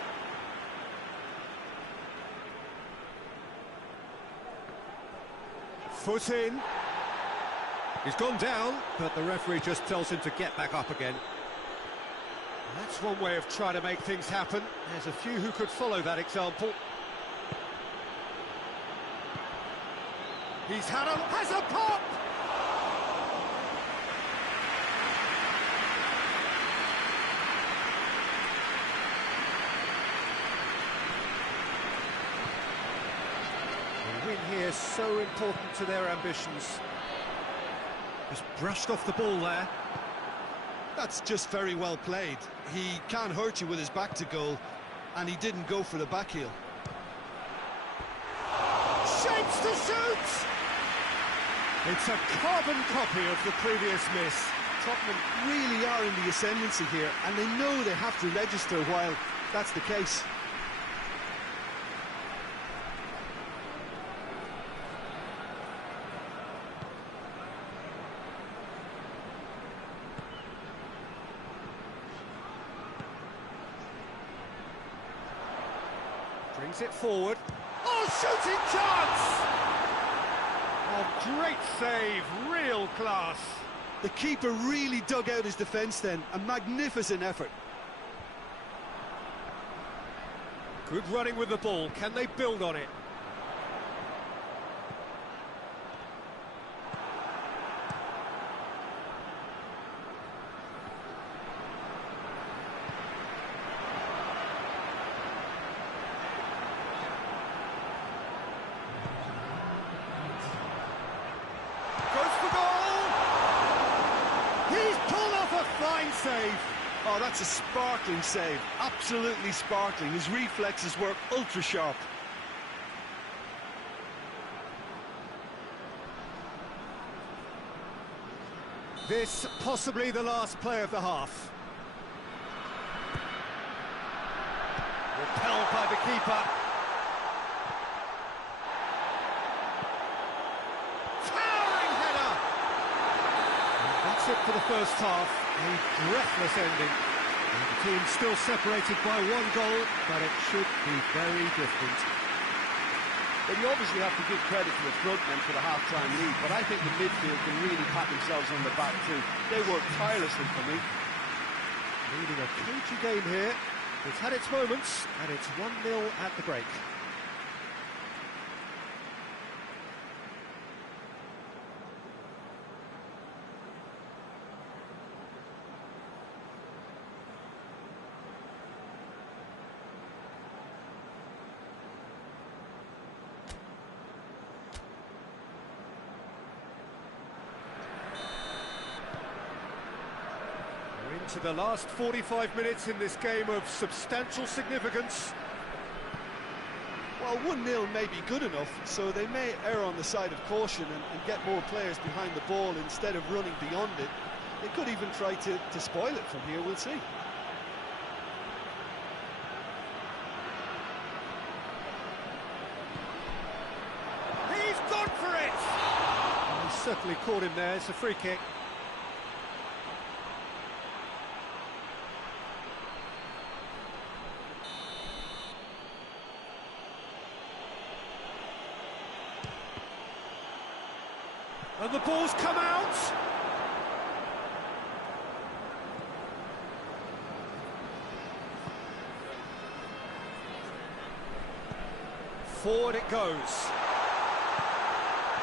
Foot in. He's gone down, but the referee just tells him to get back up again. That's one way of trying to make things happen. There's a few who could follow that example. He's has a pop! The win here is so important to their ambitions. Just brushed off the ball there. That's just very well played. He can't hurt you with his back to goal, and he didn't go for the back heel. Shapes to shoot! It's a carbon copy of the previous miss. Tottenham really are in the ascendancy here, and they know they have to register while that's the case. Brings it forward. Oh, shooting chance! Oh, great save, real class. The keeper really dug out his defence then, a magnificent effort. Good running with the ball, can they build on it? Save. Oh, that's a sparkling save. Absolutely sparkling. His reflexes were ultra sharp. This possibly the last play of the half. Repelled by the keeper. Towering header! And that's it for the first half. A breathless ending. And the team's still separated by 1 goal, but it should be very different. But you obviously have to give credit to the front men for the half-time lead, but I think the midfield can really pat themselves on the back too. They work tirelessly for me. Leading a cagey game here. It's had its moments, and it's 1-0 at the break. To the last 45 minutes in this game of substantial significance. Well, 1-0 may be good enough, so they may err on the side of caution and get more players behind the ball instead of running beyond it. They could even try to spoil it from here, we'll see. He's gone for it! He certainly caught him there. It's a free kick. And the ball's come out. Forward it goes.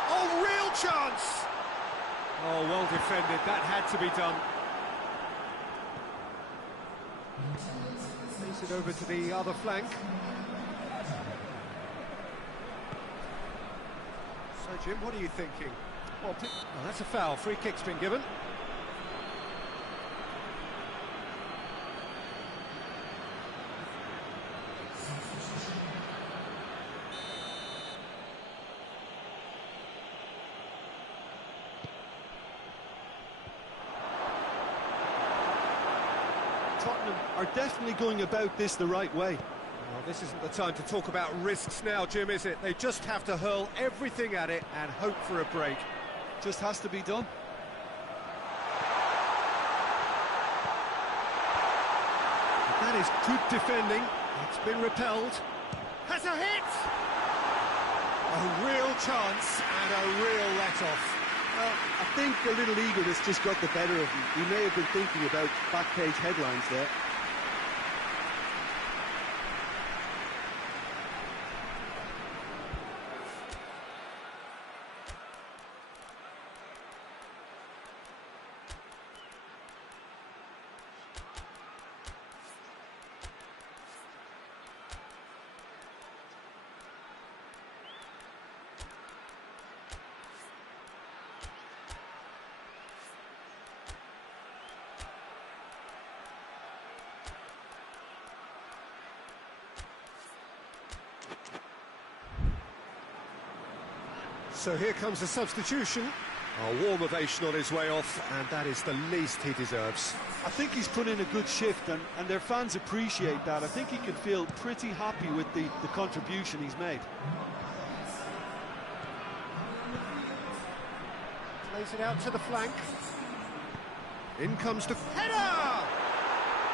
Oh, real chance! Oh, well defended. That had to be done. Plays it over to the other flank. So, Jim, what are you thinking? Well, that's a foul. Free kick's been given. Tottenham are definitely going about this the right way. Well, this isn't the time to talk about risks now, Jim, is it? They just have to hurl everything at it and hope for a break. Just has to be done. That is good defending. It's been repelled. Has a hit! A real chance and a real let-off. Well, I think a little eagerness just got the better of him. He may have been thinking about back-page headlines there. So here comes the substitution. A warm ovation on his way off, and that is the least he deserves. I think he's put in a good shift, and their fans appreciate that. I think he can feel pretty happy with the contribution he's made. Plays it out to the flank. In comes the header!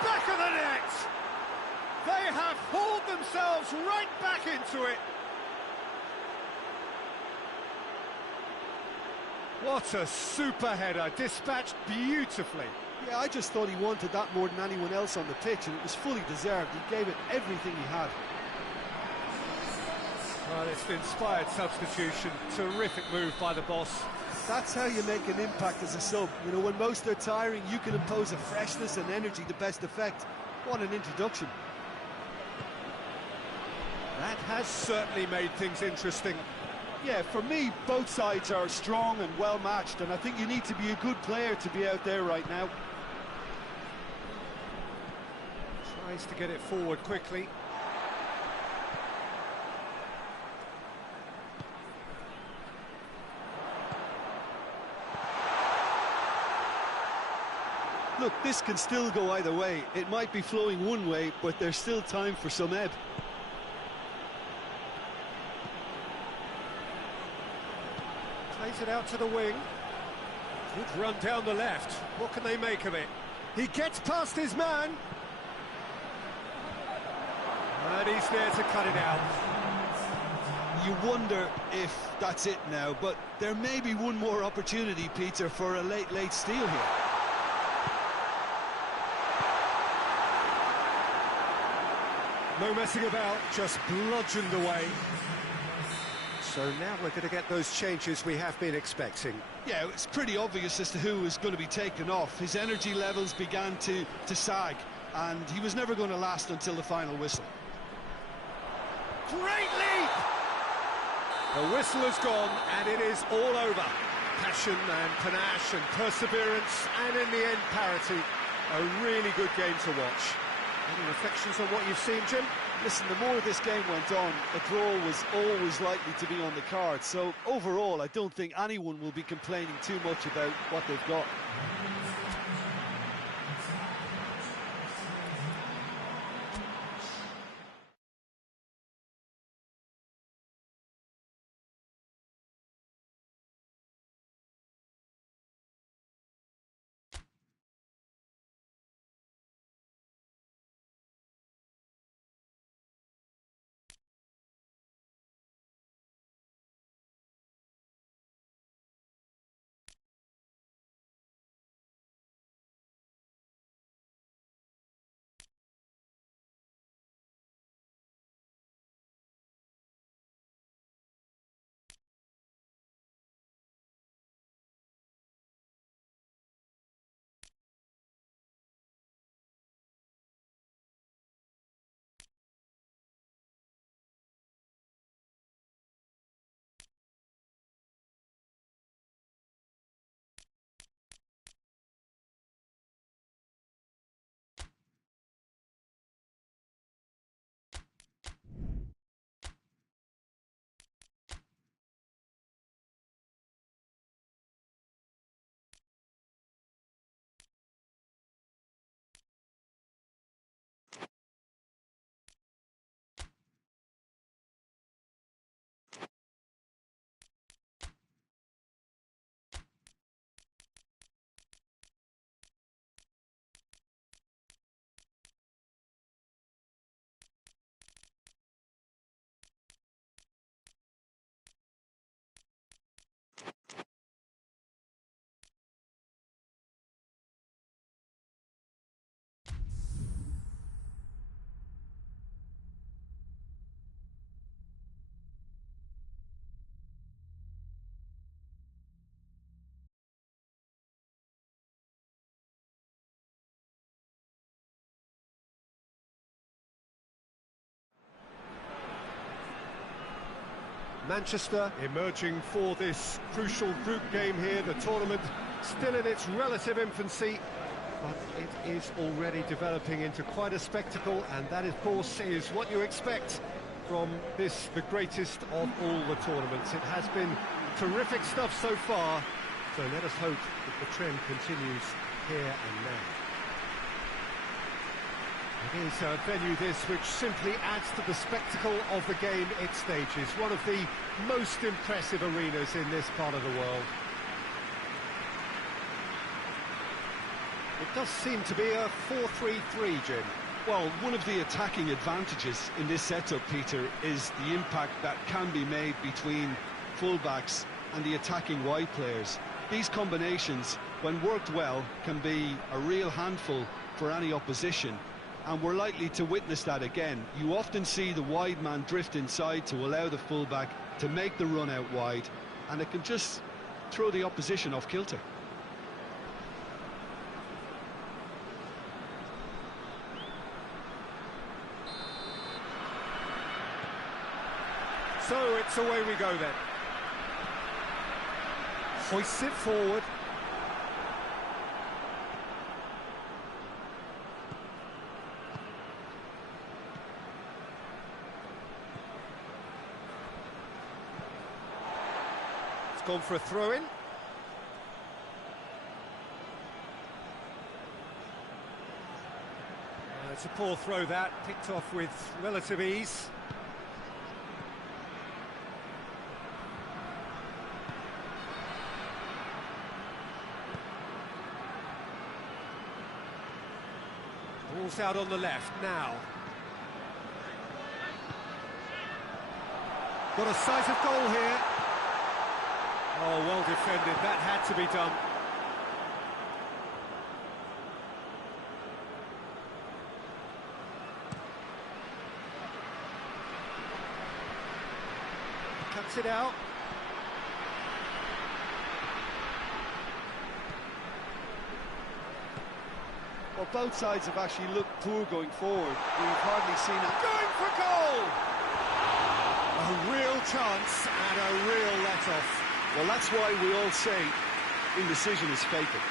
Back of the net! They have hauled themselves right back into it. What a super header, dispatched beautifully. Yeah, I just thought he wanted that more than anyone else on the pitch, and it was fully deserved. He gave it everything he had. Well, it's an inspired substitution. Terrific move by the boss. That's how you make an impact as a sub. You know, when most are tiring, you can impose a freshness and energy to best effect. What an introduction. That has certainly made things interesting. Yeah, for me, both sides are strong and well-matched, and I think you need to be a good player to be out there right now. Tries to get it forward quickly. Look, this can still go either way. It might be flowing one way, but there's still time for some ebb. Plays it out to the wing. Good run down the left. What can they make of it? He gets past his man. And he's there to cut it out. You wonder if that's it now, but there may be one more opportunity, Peter, for a late steal here. No messing about, just bludgeoned away. So now we're going to get those changes we have been expecting. Yeah, it's pretty obvious as to who is going to be taken off. His energy levels began to sag, and he was never going to last until the final whistle. Great leap! The whistle has gone, and it is all over. Passion and panache and perseverance, and in the end, parity. A really good game to watch. Any reflections on what you've seen, Jim? Listen, the more this game went on, a draw was always likely to be on the card. So overall, I don't think anyone will be complaining too much about what they've got. Manchester emerging for this crucial group game here, the tournament still in its relative infancy, but it is already developing into quite a spectacle, and that, of course, is what you expect from this, the greatest of all the tournaments. It has been terrific stuff so far, so let us hope that the trend continues here and now. It is a venue this which simply adds to the spectacle of the game it stages. One of the most impressive arenas in this part of the world. It does seem to be a 4-3-3, Jim. Well, one of the attacking advantages in this setup, Peter, is the impact that can be made between fullbacks and the attacking wide players. These combinations, when worked well, can be a real handful for any opposition. And we're likely to witness that again. You often see the wide man drift inside to allow the fullback to make the run out wide, and it can just throw the opposition off kilter. So it's away we go then. Hoists it forward. Gone for a throw-in. It's a poor throw that, picked off with relative ease. Ball's out on the left now. Got a sight of goal here. Oh, well defended, that had to be done. Cuts it out. Well, both sides have actually looked poor going forward. We've hardly seen it. Going for goal! A real chance and a real let-off. Well, that's why we all say indecision is fatal.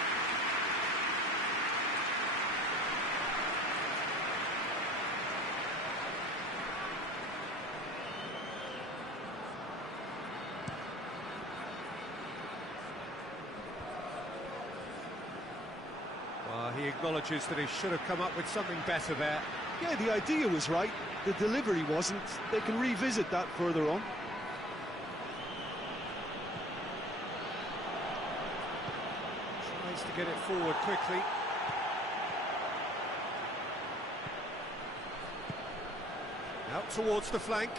Well, he acknowledges that he should have come up with something better there. Yeah, the idea was right. The delivery wasn't. They can revisit that further on. Tries to get it forward quickly. Out towards the flank.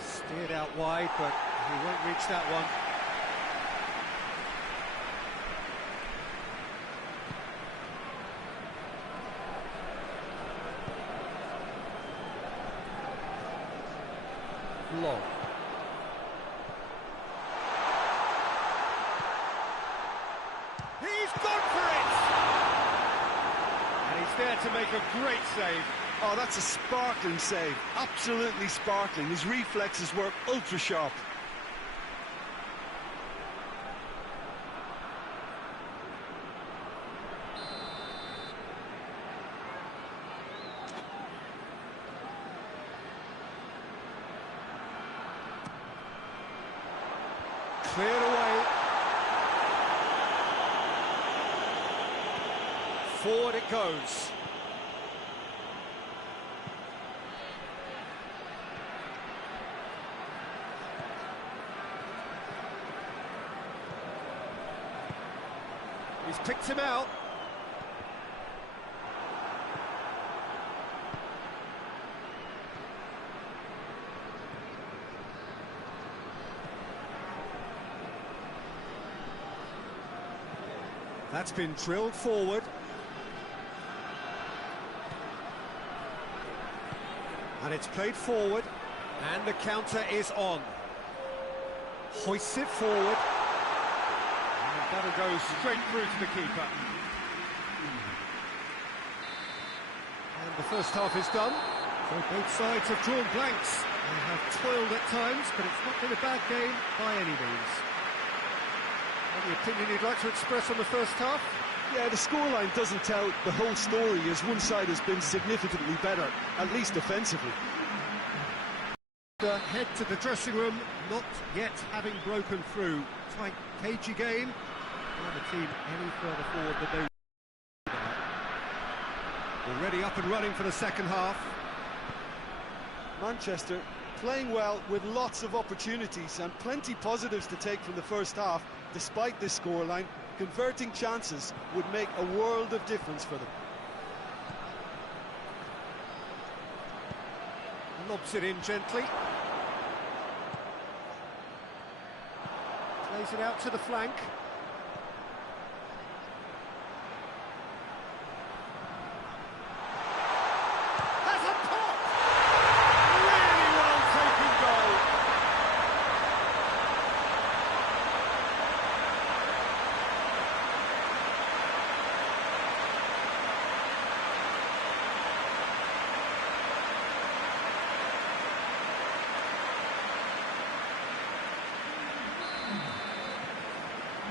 Steered out wide, but he won't reach that one. Long. He's gone for it! And he's there to make a great save. Oh, that's a sparkling save. Absolutely sparkling. His reflexes were ultra sharp. Cleared away. Forward it goes. He's picked him out. That's been drilled forward. And it's played forward. And the counter is on. Hoists it forward. And that'll go straight through to the keeper. And the first half is done. So both sides have drawn blanks. They have toiled at times, but it's not been a bad game by any means. Any opinion you'd like to express on the first half? Yeah, the scoreline doesn't tell the whole story, as one side has been significantly better, at least offensively. Head to the dressing room, not yet having broken through. Tight, cagey game. And the team any further forward than they were. Already up and running for the second half. Manchester playing well with lots of opportunities and plenty positives to take from the first half. Despite this scoreline, converting chances would make a world of difference for them. Lobs it in gently. Plays it out to the flank. Has a pop! Really well taken goal.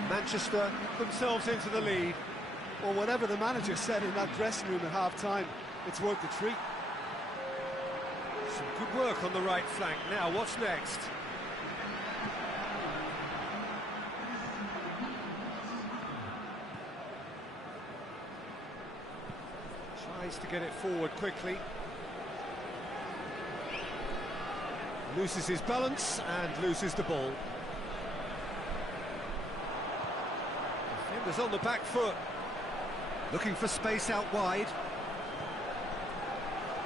Manchester themselves into the lead. Well, whatever the manager said in that dressing room at half-time, it's worth the treat. Some good work on the right flank. Now, what's next? Tries to get it forward quickly. Loses his balance and loses the ball. Defenders on the back foot. Looking for space out wide.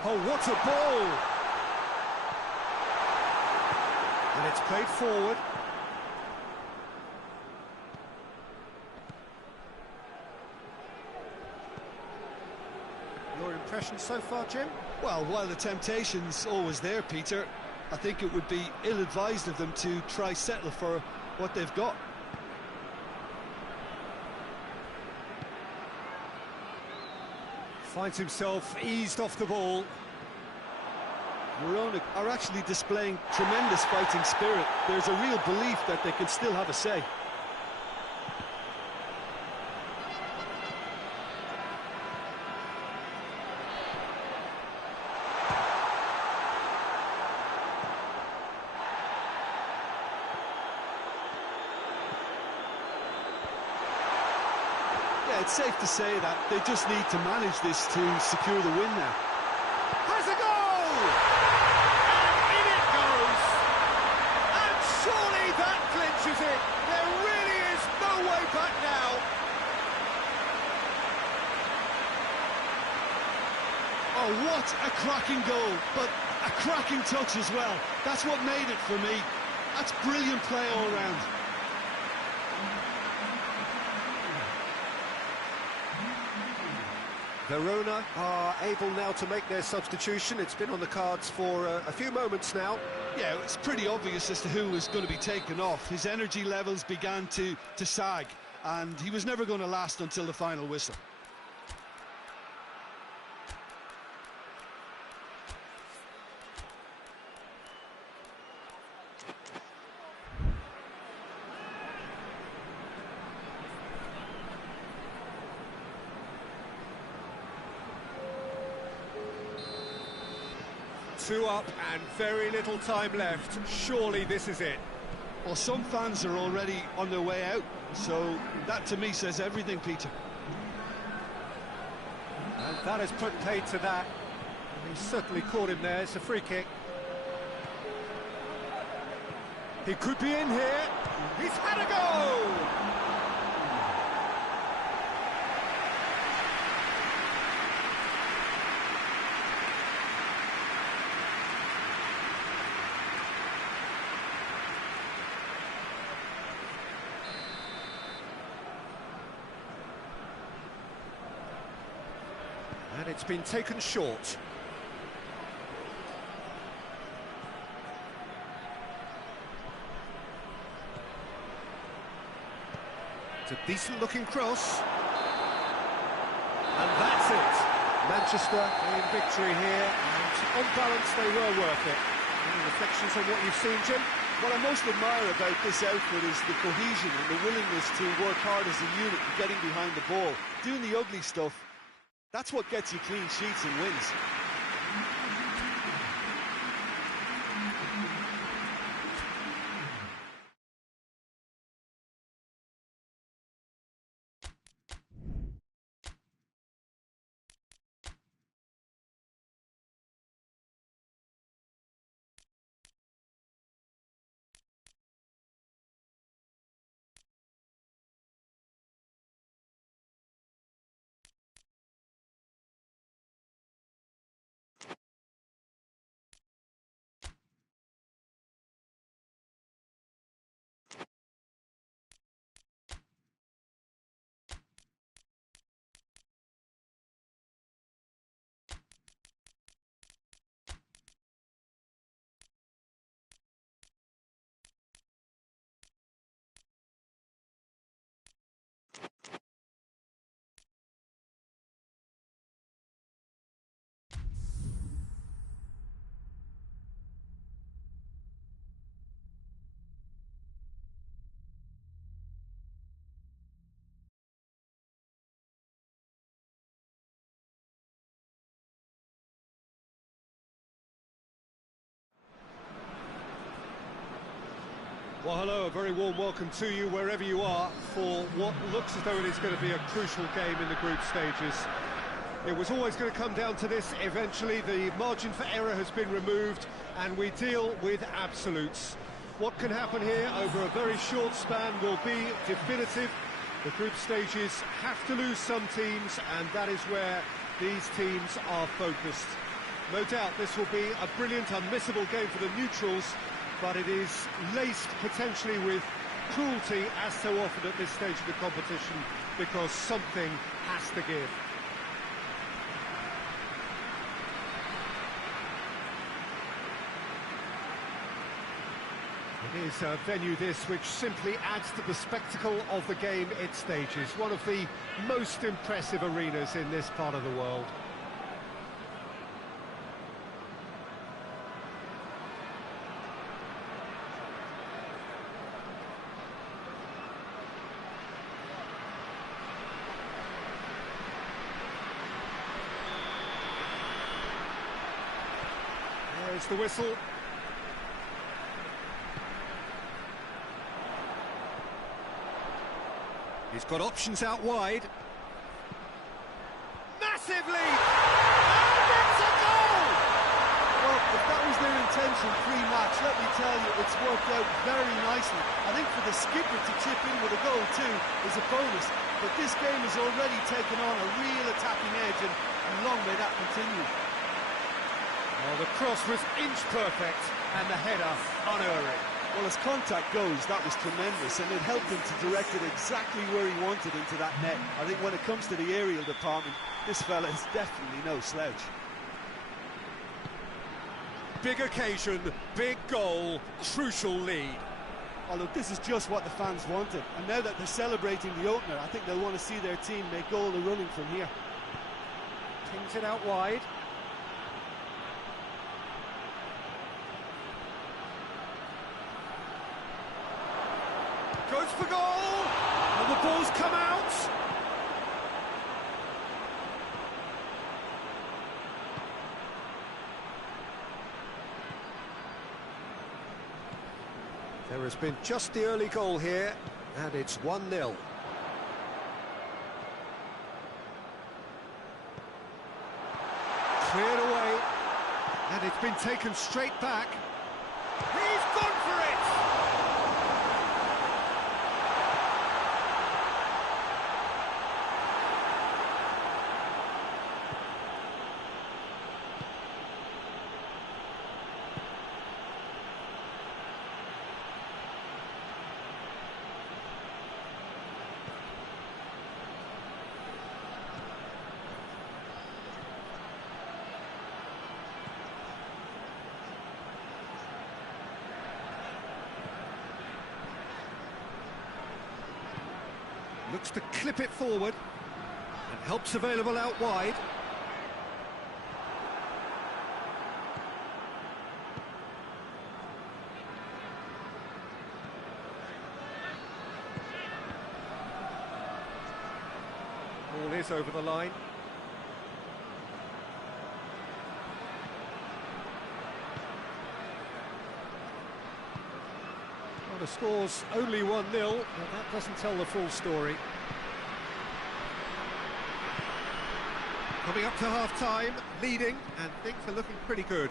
Oh, what a ball! And it's played forward. Your impression so far, Jim? Well, while the temptation's always there, Peter, I think it would be ill-advised of them to try settle for what they've got. Finds himself eased off the ball. Verona are actually displaying tremendous fighting spirit. There's a real belief that they can still have a say. Yeah, it's safe to say that they just need to manage this to secure the win now. Has a goal! And in it goes! And surely that clinches it! There really is no way back now! Oh, what a cracking goal, but a cracking touch as well. That's what made it for me. That's brilliant play all round. Verona are able now to make their substitution. It's been on the cards for a few moments now. Yeah, it's pretty obvious as to who was going to be taken off. His energy levels began to sag, and he was never going to last until the final whistle. Two up and very little time left. Surely this is it. Well, some fans are already on their way out, so that to me says everything, Peter. And that has put paid to that. He certainly caught him there. It's a free kick. He could be in here. He's had a go! And it's been taken short. It's a decent-looking cross. And that's it. Manchester in victory here, and on balance they were worth it. Any reflections on what you've seen, Jim? What I most admire about this outfit is the cohesion and the willingness to work hard as a unit and getting behind the ball. Doing the ugly stuff, that's what gets you clean sheets and wins. Well, hello, a very warm welcome to you wherever you are for what looks as though it is going to be a crucial game in the group stages. It was always going to come down to this eventually. The margin for error has been removed, and we deal with absolutes. What can happen here over a very short span will be definitive. The group stages have to lose some teams, and that is where these teams are focused. No doubt this will be a brilliant, unmissable game for the neutrals, but it is laced potentially with cruelty, as so often at this stage of the competition, because something has to give. It is a venue this which simply adds to the spectacle of the game it stages. One of the most impressive arenas in this part of the world. There's the whistle. He's got options out wide. Massive lead! And it's a goal! Well, if that was their intention pre-match, let me tell you, it's worked out very nicely. I think for the skipper to chip in with a goal too is a bonus, but this game has already taken on a real attacking edge, and long may that continue. Oh, the cross was inch perfect, and the header unerring. Well, as contact goes, that was tremendous, and it helped him to direct it exactly where he wanted into that net. I think when it comes to the aerial department, this fella is definitely no slouch. Big occasion, big goal, crucial lead. Oh, look, this is just what the fans wanted, and now that they're celebrating the opener, I think they'll want to see their team make all the running from here. Pings it out wide. Goes for goal, and the ball's come out. There has been just the early goal here, and it's 1-0. Cleared away, and it's been taken straight back. He's gone for it! Looks to clip it forward, and help's available out wide. Ball is over the line. Well, the score's only 1-0, but that doesn't tell the full story. Coming up to half-time, leading, and things are looking pretty good.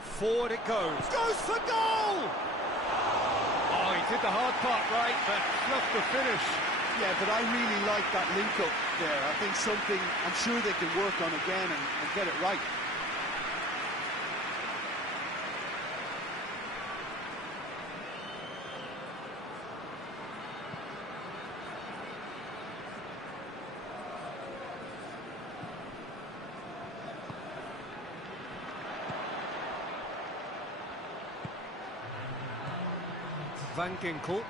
Forward it goes. Goes for goal! Oh, he did the hard part right, but fluffed the finish. Yeah, but I really like that link-up there. I think something I'm sure they can work on again and get it right. Van Ginkel.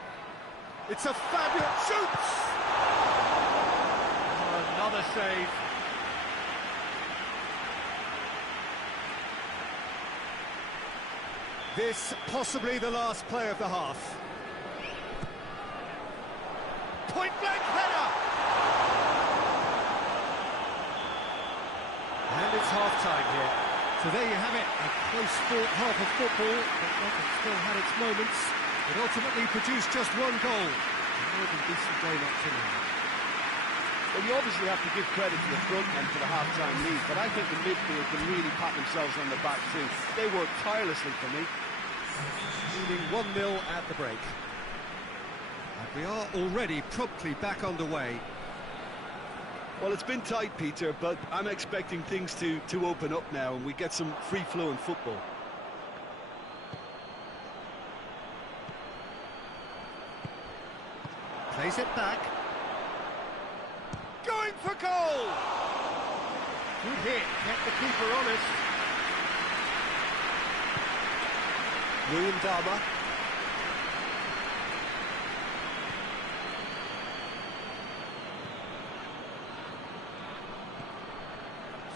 It's a fabulous shoots! Oh, another save. This possibly the last play of the half. Point-blank header! And it's half-time here. So there you have it, a close-fought half of football, but one that still had its moments. It ultimately produced just one goal. A more than decent game up to now. Well, you obviously have to give credit to the front men for the half-time lead, but I think the midfield can really pat themselves on the back too. They work tirelessly for me. Leading 1-0 at the break. And we are already promptly back underway. Well, it's been tight, Peter, but I'm expecting things to open up now and we get some free-flowing football. Plays it back. Going for goal! Good hit, kept the keeper honest. William Dama.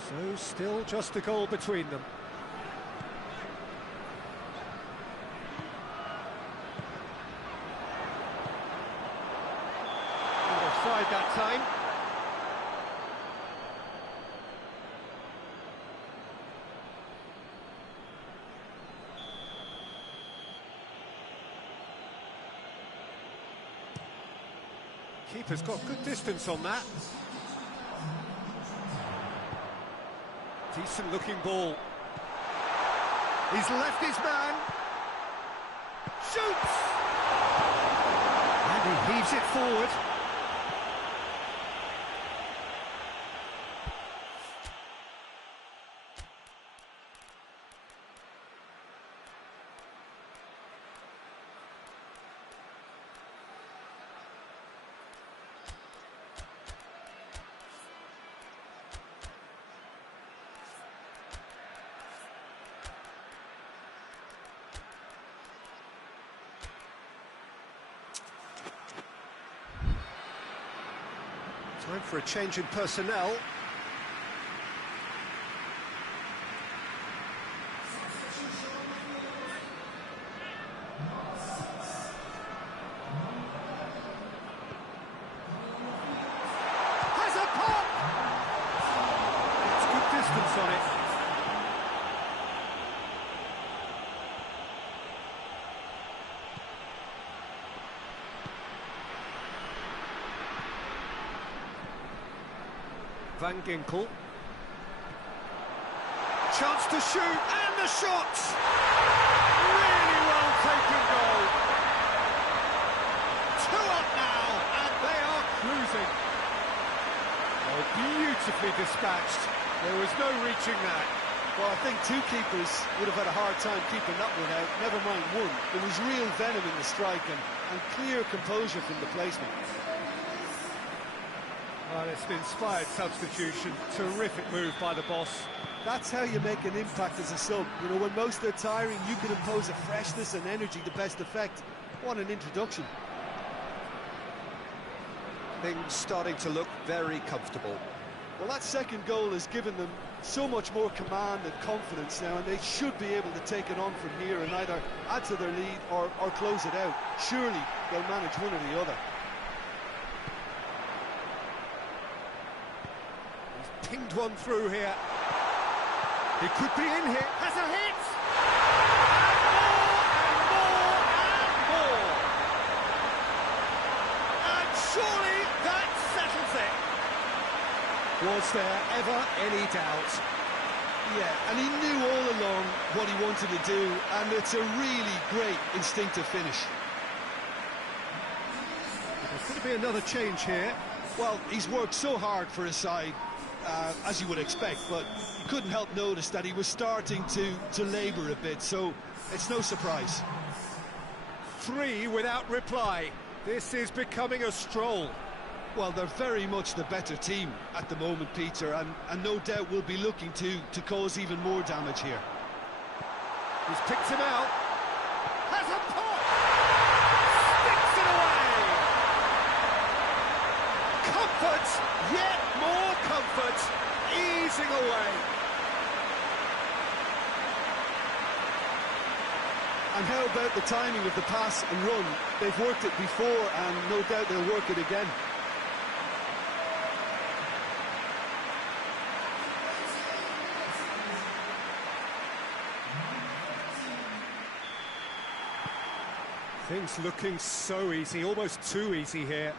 So still just a goal between them. Offside that time. Keeper's got good distance on that. Decent looking ball. He's left his man. Shoots! And he heaves it forward. Time for a change in personnel. Has a pop! It's good distance on it. Van Ginkel. Chance to shoot, and the shot! Really well taken goal. 2 up now, and they are cruising. Oh, beautifully dispatched. There was no reaching that. Well, I think 2 keepers would have had a hard time keeping that one out, never mind 1. There was real venom in the strike and clear composure from the placement. Well, it's an inspired substitution. Terrific move by the boss. That's how you make an impact as a sub. You know, when most are tiring, you can impose a freshness and energy to best effect. What an introduction. Things starting to look very comfortable. Well, that second goal has given them so much more command and confidence now, and they should be able to take it on from here and either add to their lead or close it out. Surely they'll manage one or the other. Pinged one through here. He could be in here. Has a hit! And more! And surely that settles it. Was there ever any doubt? Yeah, and he knew all along what he wanted to do, and it's a really great instinctive finish. There could be another change here. Well, he's worked so hard for his side, as you would expect, but you couldn't help notice that he was starting to labour a bit, so it's no surprise. 3 without reply. This is becoming a stroll. Well, they're very much the better team at the moment, Peter, and no doubt will be looking to cause even more damage here. He's picked him out. Has a pop! Sticks it away! Comfort! Yet more comfort! Easing away! And how about the timing of the pass and run? They've worked it before, and no doubt they'll work it again. Things looking so easy, almost too easy here.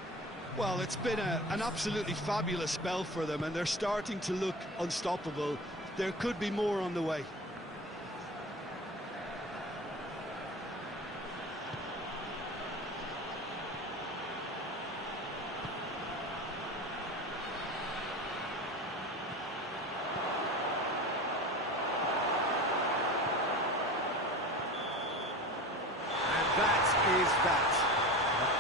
Well, it's been an absolutely fabulous spell for them, and they're starting to look unstoppable. There could be more on the way. Is that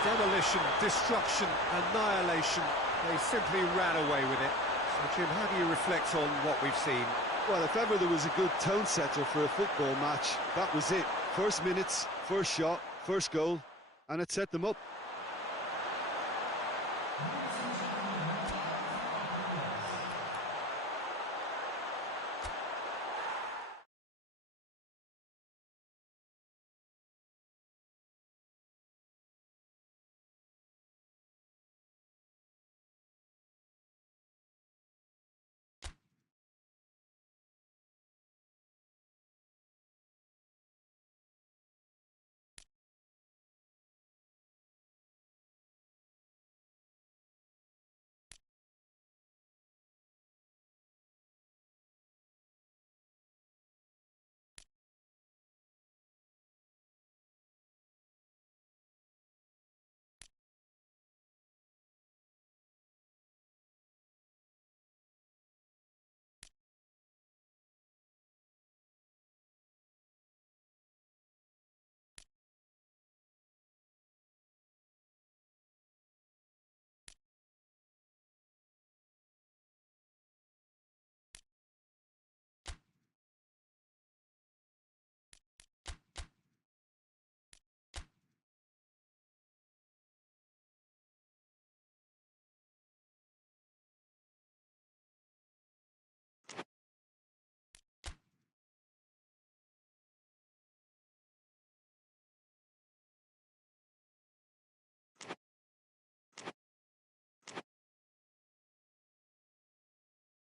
demolition, destruction, annihilation? They simply ran away with it. So Jim, how do you reflect on what we've seen? Well, if ever there was a good tone setter for a football match, that was it. First minutes, first shot, first goal, and it set them up.